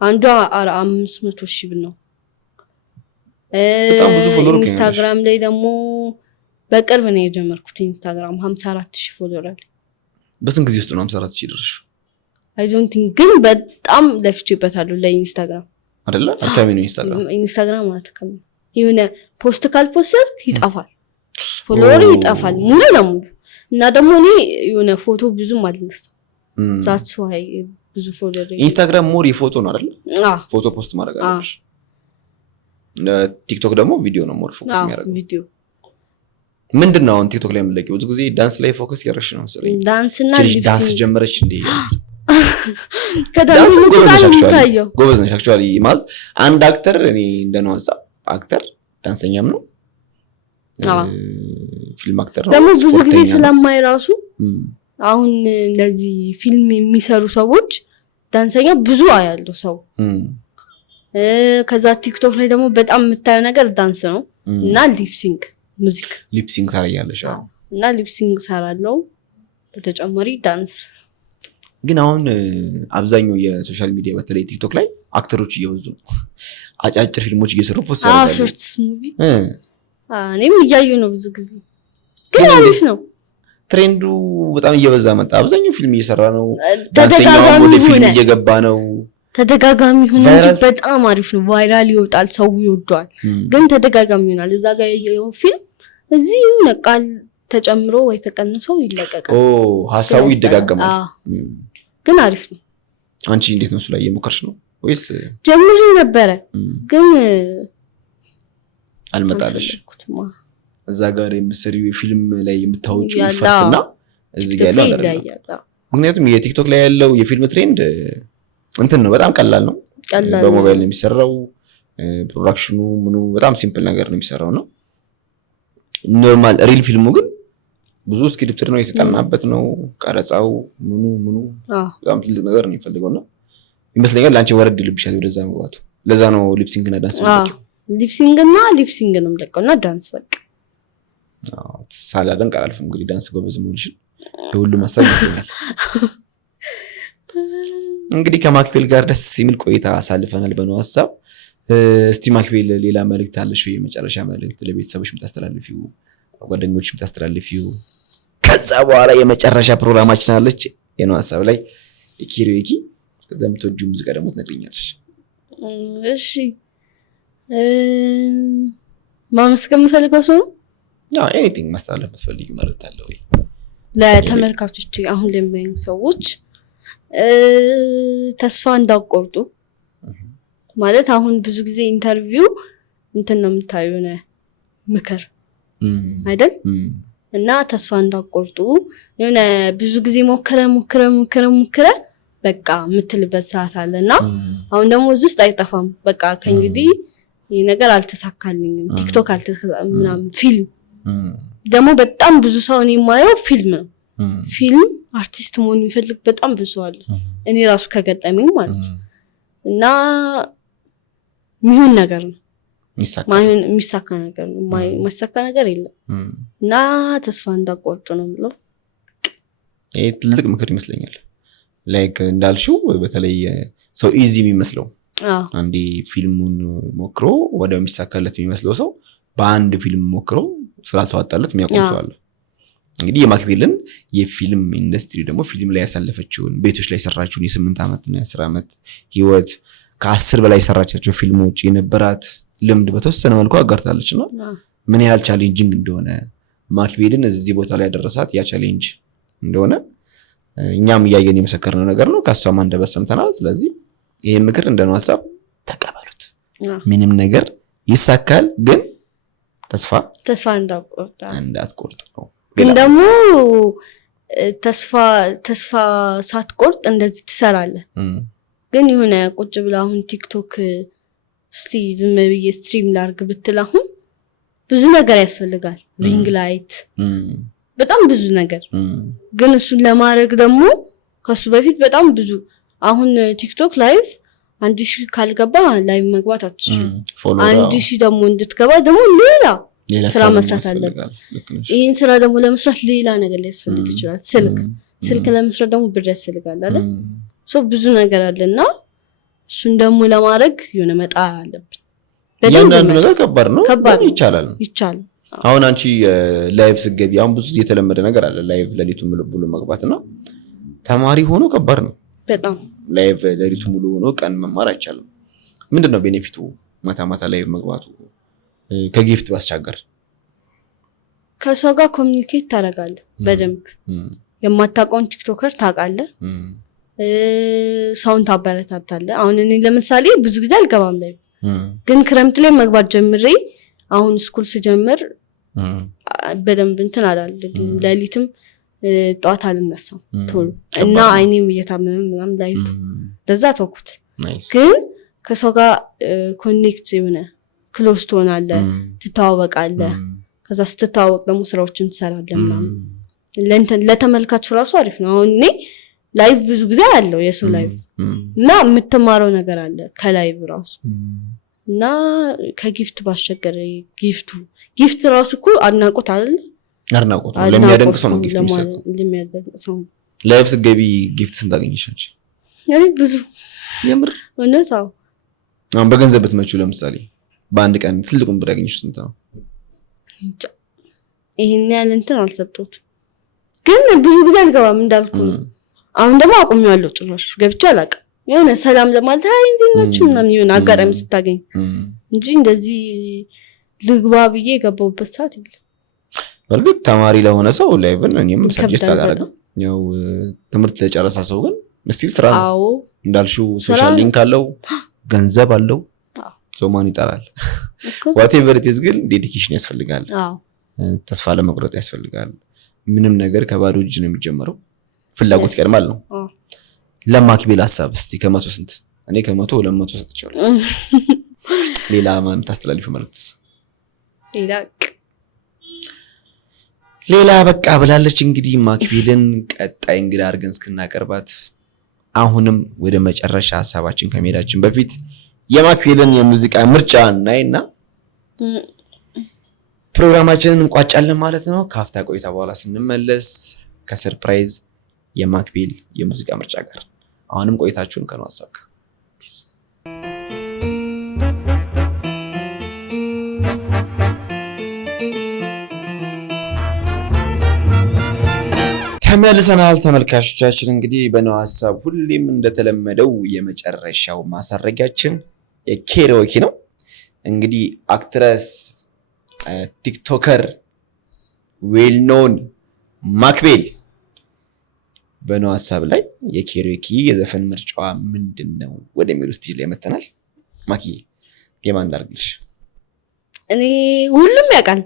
አንዷ 500,000 ብር ነው። በጣም ብዙ ፎሎወር ነው። ኢንስታግራም ላይ ደግሞ በቅርብ ነው የጀመርኩት። ኢንስታግራም 54,000 ፎሎወር አለ። በስንት ጊዜ ውስጥ ነው 54,000 ደረስሽ? አይ ዶንት ቲንክ ግን በጣም ለፍቼበታለሁ ለኢንስታግራም አይደለ? አርካሚ ነው ኢንስታግራም ማለት ከምን የሆነ ፖስት ካልፖስት ይጣፋል፣ ፎሎወር ይጣፋል ሙሉ ለሙሉ። እና ደግሞ እኔ የሆነ ፎቶ ብዙም አልነሳም ዛትስ ዋይ ብዙ ፎሎወር። ኢንስታግራም ሞር የፎቶ ነው አይደል? ፎቶ ፖስት ማድረግ አለብሽ። ቲክቶክ ደግሞ ቪዲዮ ነው ሞር ፎከስ የሚያደርገው። ቪዲዮ ምንድነው አሁን ቲክቶክ ላይ የምትለቂው? ብዙ ጊዜ ዳንስ ላይ ፎከስ ያደረግሽ ነው መሰለኝ። ዳንስና ዳንስ ጀመረች እንዴ? ከዳንስ ውጭ ጋር ነው። ጎበዝ ነሽ አክቹአሊ። ማለት አንድ አክተር እኔ እንደነው ሀሳብ አክተር ዳንሰኛም ነው ፊልም አክተር ነው። ደግሞ ብዙ ጊዜ ስለማይ ራሱ አሁን እንደዚህ ፊልም የሚሰሩ ሰዎች ዳንሰኛ ብዙ አያለው ሰው። ከዛ ቲክቶክ ላይ ደግሞ በጣም የምታየው ነገር ዳንስ ነው እና ሊፕሲንግ ሙዚክ ሊፕሲንግ ታረያለሽ? አዎ እና ሊፕሲንግ ሰራለው በተጨማሪ ዳንስ። ግን አሁን አብዛኛው የሶሻል ሚዲያ በተለይ ቲክቶክ ላይ አክተሮች እየወዙ አጫጭር ፊልሞች እየሰሩ ፖስት ያደርጋሉ። ሾርትስ ሙቪ እኔም እያዩ ነው ብዙ ጊዜ። ግን አሪፍ ነው ትሬንዱ በጣም እየበዛ መጣ። አብዛኛው ፊልም እየሰራ ነው፣ ዳንሰኛው ወደ ፊልም እየገባ ነው። ተደጋጋሚ ሆነ እንጂ በጣም አሪፍ ነው። ቫይራል ይወጣል፣ ሰው ይወደዋል። ግን ተደጋጋሚ ይሆናል። እዛ ጋር ያየው ፊልም እዚህ ቃል ተጨምሮ ወይ ተቀንሶ ይለቀቃል። ሀሳቡ ይደጋገማል። ግን አሪፍ ነው። አንቺ እንዴት ነው እሱ ላይ እየሞከርሽ ነው ወይስ? ጀምሬ ነበረ ግን አልመጣለሽ። እዛ ጋር የምትሰሪው ፊልም ላይ የምታወጪው ይፈርትና እዚህ ጋር ያለው አይደለም። ምክንያቱም የቲክቶክ ላይ ያለው የፊልም ትሬንድ እንትን ነው፣ በጣም ቀላል ነው። በሞባይል ነው የሚሰራው። ፕሮዳክሽኑ ምኑ በጣም ሲምፕል ነገር ነው የሚሰራው ነው። ኖርማል ሪል ፊልሙ ግን ብዙ ስክሪፕት ነው የተጠናበት ነው። ቀረጻው ምኑ በጣም ትልቅ ነገር ነው የሚፈልገውና ይመስለኛል አንቺ ወረድ ልብሻል ወደዛ መግባቱ። ለዛ ነው ሊፕሲንግ እና ዳንስ ነው። ሊፕሲንግ ነው የምለቀውና ዳንስ በቃ ሳላደንቅ አላልፍም። እንግዲህ ዳንስ ጎበዝ መሆንሽ የሁሉም ሀሳብ ይመስለኛል። እንግዲህ ከማክቤል ጋር ደስ የሚል ቆይታ አሳልፈናል በነው ሀሳብ። እስቲ ማክቤል ሌላ መልእክት አለሽ ወይ? የመጨረሻ መልእክት ለቤተሰቦች የምታስተላልፊው፣ ጓደኞች የምታስተላልፊው? ከዛ በኋላ የመጨረሻ ፕሮግራማችን አለች የነው ሀሳብ ላይ ኪሪዮኪ። ከዛ የምትወጂው ሙዚቃ ደግሞ ትነግሪኛለሽ። እሺ ማመስገን የምፈልገው ሰው ኤኒቲንግ ማስተላለፍ የምትፈልጊው መልእክት አለ ወይ ለተመልካቾች? አሁን ለሚያዩ ሰዎች ተስፋ እንዳቆርጡ ማለት አሁን ብዙ ጊዜ ኢንተርቪው እንትን ነው የምታዩ ነው ምክር አይደል? እና ተስፋ እንዳቆርጡ የሆነ ብዙ ጊዜ ሞክረ በቃ የምትልበት ሰዓት አለና አሁን ደግሞ እዚህ ውስጥ አይጠፋም። በቃ ከእንግዲህ ይሄ ነገር አልተሳካልኝም፣ ቲክቶክ ምናምን ፊልም ደግሞ በጣም ብዙ ሰው እኔ የማየው ፊልም ነው። ፊልም አርቲስት መሆን የሚፈልግ በጣም ብዙ አለ፣ እኔ ራሱ ከገጠመኝ ማለት እና የሚሆን ነገር ነው የሚሳካ ነገር ነው፣ የማይሳካ ነገር የለም። እና ተስፋ እንዳቆርጡ ነው የምለው። ይሄ ትልቅ ምክር ይመስለኛል። ላይክ እንዳልሽው በተለይ ሰው ኢዚ የሚመስለው አንዴ ፊልሙን ሞክሮ ወዲያው የሚሳካለት የሚመስለው ሰው በአንድ ፊልም ሞክሮ ስላልተዋጣለት የሚያቆም ሰው አለ። እንግዲህ የማክቤልን የፊልም ኢንዱስትሪ ደግሞ ፊልም ላይ ያሳለፈችውን ቤቶች ላይ የሰራችውን የ8 ዓመት እና የ10 ዓመት ህይወት ከ10 በላይ የሰራቻቸው ፊልሞች የነበራት ልምድ በተወሰነ መልኩ አጋርታለች እና ምን ያህል ቻሌንጂንግ እንደሆነ ማክቤልን እዚህ ቦታ ላይ ያደረሳት ያ ቻሌንጅ እንደሆነ እኛም እያየን የመሰከርነው ነገር ነው። ከሷም አንደበት ሰምተናል። ስለዚህ ይሄን ምክር እንደነው ሐሳብ ተቀበሉት። ምንም ነገር ይሳካል፣ ግን ተስፋ እንዳትቆርጥ ነው። ግን ደግሞ ተስፋ ሳትቆርጥ እንደዚህ ትሰራለህ። ግን የሆነ ቁጭ ብላ አሁን ቲክቶክ እስቲ ዝም ብዬ ስትሪም ላርግ ብትል አሁን ብዙ ነገር ያስፈልጋል። ሪንግ ላይት በጣም ብዙ ነገር። ግን እሱን ለማድረግ ደግሞ ከሱ በፊት በጣም ብዙ አሁን ቲክቶክ ላይቭ 1000 ካልገባ ላይቭ መግባት አትችልም። 1000 ደግሞ እንድትገባ ደግሞ ሌላ ስራ መስራት አለበት። ይሄን ስራ ደግሞ ለመስራት ሌላ ነገር ሊያስፈልግ ይችላል። ስልክ ለመስራት ደግሞ ብር ያስፈልጋል አይደል? ብዙ ነገር አለና እሱን ደግሞ ለማድረግ የሆነ መጣር አለብን። ያንዳንዱ ነገር ከባድ ነው፣ ይቻላል። አሁን አንቺ ላይቭ ስትገቢ አሁን ብዙ የተለመደ ነገር አለ። ላይቭ ሌሊቱን ሙሉ መግባትና ተማሪ ሆኖ ከባድ ነው በጣም። ላይቭ ሌሊቱን ሙሉ ሆኖ ቀን መማር አይቻልም። ምንድነው ቤኔፊቱ ማታ ላይቭ መግባቱ? ከጊፍት ባስቻገር ከሰው ጋር ኮሚኒኬት ታደርጋለህ በደንብ። የማታውቀውን ቲክቶከር ታውቃለህ፣ ሰውን ታበረታታለህ። አሁን እኔ ለምሳሌ ብዙ ጊዜ አልገባም ላይ፣ ግን ክረምት ላይ መግባት ጀምሬ አሁን ስኩል ስጀምር በደንብ እንትን አላለም። ሌሊትም ጧት አልነሳም ቶሎ እና አይኔም እየታመመ ምናምን ላይ ለዛ ተውኩት። ግን ከሰው ጋር ኮኔክት የሆነ ክሎዝ ትሆናለህ፣ ትተዋወቃለህ። ከዛ ስትተዋወቅ ደግሞ ስራዎችን ትሰራለህ ምናምን። ለተመልካቹ ራሱ አሪፍ ነው። አሁን እኔ ላይቭ ብዙ ጊዜ አለው የሰው ላይቭ እና የምትማረው ነገር አለ ከላይቭ ራሱ እና ከጊፍት ባስቸገረ ጊፍት ራሱ እኮ አድናቆት አይደል? አድናቆት ለሚያደንቅ ሰው ነው ጊፍት የሚሰጠው። ለሚያደንቅ ሰው ላይቭ ስትገቢ ጊፍት ስንት አገኘሻች? ያኔ ብዙ የምር እውነት? አዎ። አሁን በገንዘብ ብትመጪው ለምሳሌ በአንድ ቀን ትልቁን ብር ያገኘሽ ስንት ነው? ይሄን ያህል እንትን አልሰጠሁትም፣ ግን ብዙ ጊዜ አልገባም እንዳልኩ። አሁን ደግሞ አቁሜዋለሁ፣ ጭራሽ ገብቼ አላውቅም። የሆነ ሰላም ለማለት አይ እንዴት ናችሁ ምናምን የሆነ አጋጣሚ ስታገኝ እንጂ እንደዚህ ልግባ ብዬ የገባሁበት ሰዓት የለም። በእርግጥ ተማሪ ለሆነ ሰው ላይቭን እኔም ሰጀስት አደረጋለሁ። ያው ትምህርት ለጨረሰ ሰው ግን ስቲል ስራ ነው እንዳልሽው፣ ሶሻል ሊንክ አለው፣ ገንዘብ አለው። ማን ይጠራል? ዋቴቨር ኢት ኢዝ ግን ዴዲኬሽን ያስፈልጋል። ተስፋ ለመቁረጥ ያስፈልጋል። ምንም ነገር ከባዶ እጅ ነው የሚጀምረው። ፍላጎት ይቀድማል ነው። ለማክቤል ሐሳብ እስቲ ከመቶ ስንት? እኔ ከመቶ 200 ሰጥቻለሁ። ሌላ ማን ታስተላልፈው መልእክት? ሌላ በቃ ብላለች። እንግዲህ ማክቤልን ቀጣይ እንግዳ አድርገን እስክናቀርባት አሁንም ወደ መጨረሻ ሐሳባችን ከመሄዳችን በፊት የማክቤልን የሙዚቃ ምርጫ እናይና ፕሮግራማችንን እንቋጫለን ማለት ነው። ከአፍታ ቆይታ በኋላ ስንመለስ ከሰርፕራይዝ የማክቤል የሙዚቃ ምርጫ ጋር አሁንም ቆይታችሁን ከነው ሐሳብ ጋር ተመልሰናል ተመልካቾቻችን። እንግዲህ በነው ሐሳብ ሁሌም እንደተለመደው የመጨረሻው ማሳረጊያችን የኬሮኪ ነው። እንግዲህ አክትረስ ቲክቶከር ዌል ኖን ማክቤል በነው ሐሳብ ላይ የኬሮኪ የዘፈን ምርጫዋ ምንድነው ወደሚሉ ስቴጅ ላይ መተናል። ማኪ የማን ላርግልሽ? እኔ ሁሉም ያውቃል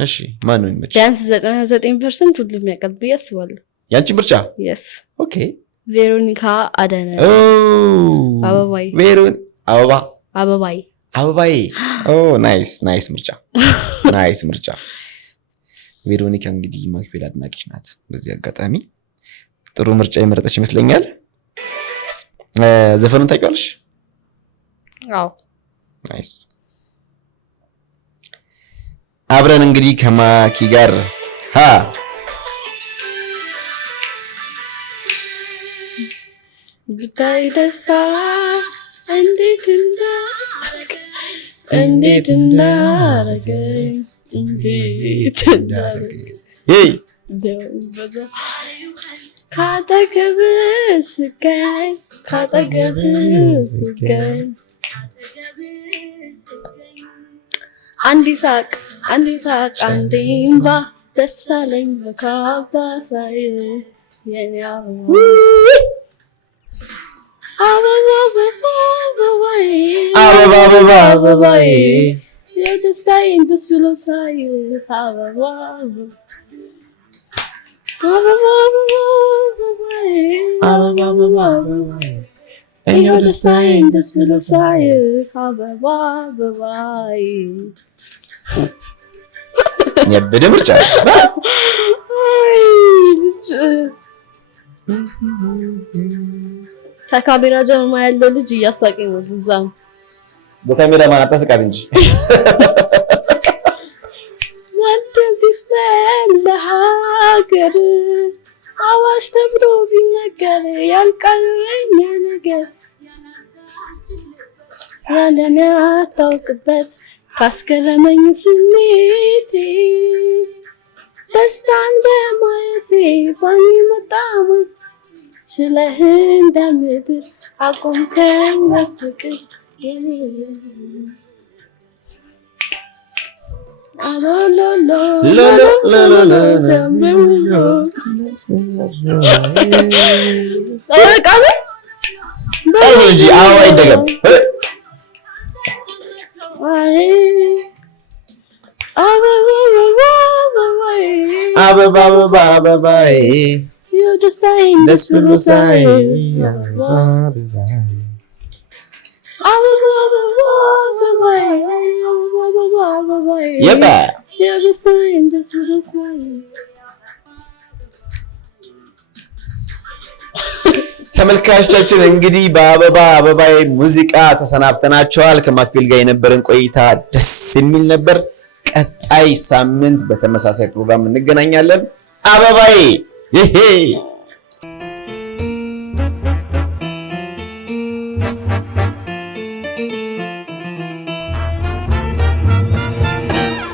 እሺ ማን ነው የሚመችሽ? ቢያንስ 99% ሁሉም ያውቃል ብዬ አስባለሁ። ያንቺ ምርጫ? yes ኦኬ ቬሮኒካ አዳነ። አበባይ አበባይ ናይስ ምርጫ ናይስ ምርጫ። ቬሮኒካ እንግዲህ ማክቤል አድናቂሽ ናት። በዚህ አጋጣሚ ጥሩ ምርጫ የመረጠች ይመስለኛል። ዘፈኑን ታውቂዋለሽ? አዎ ናይስ። አብረን እንግዲህ ከማኪ ጋር ብታይ ደስታ እንዴት እንዳረገኝ ካጠገብህ ስገኝ አንድ ሳቅ አንዴ እምባ ደስ አለኝ በካባ ሳይ የኔ አበባዬ የደስታዬን ደስ ብሎ ሳይ ደስታዬን ደስ ብሎ ሳይ አበባዬ የበደ ምርጫ ከካሜራ ጀርባ ያለው ልጅ እያሳቀኝ ነው። እዛም በካሜራ ማን አታስቃት እንጂ ወንድምሽ ለሀገር አዋሽ ተብሎ ቢነገር ያልቃል የኛ ነገር ያለኔ አታውቅበት ካስገረመኝ ስሜቴ ደስታን በማየቴ ባኔ መጣሙ ስለህ እንደምድር አቆምከኝ በፍቅር እንጂ አዎ አይደገም አበባዬ ደስ ብሎ ሳይ ተመልካቾቻችን እንግዲህ በአበባዬ ሙዚቃ ተሰናብተናቸዋል። ከማክቤል ጋር የነበረን ቆይታ ደስ የሚል ነበር። ቀጣይ ሳምንት በተመሳሳይ ፕሮግራም እንገናኛለን። አበባዬ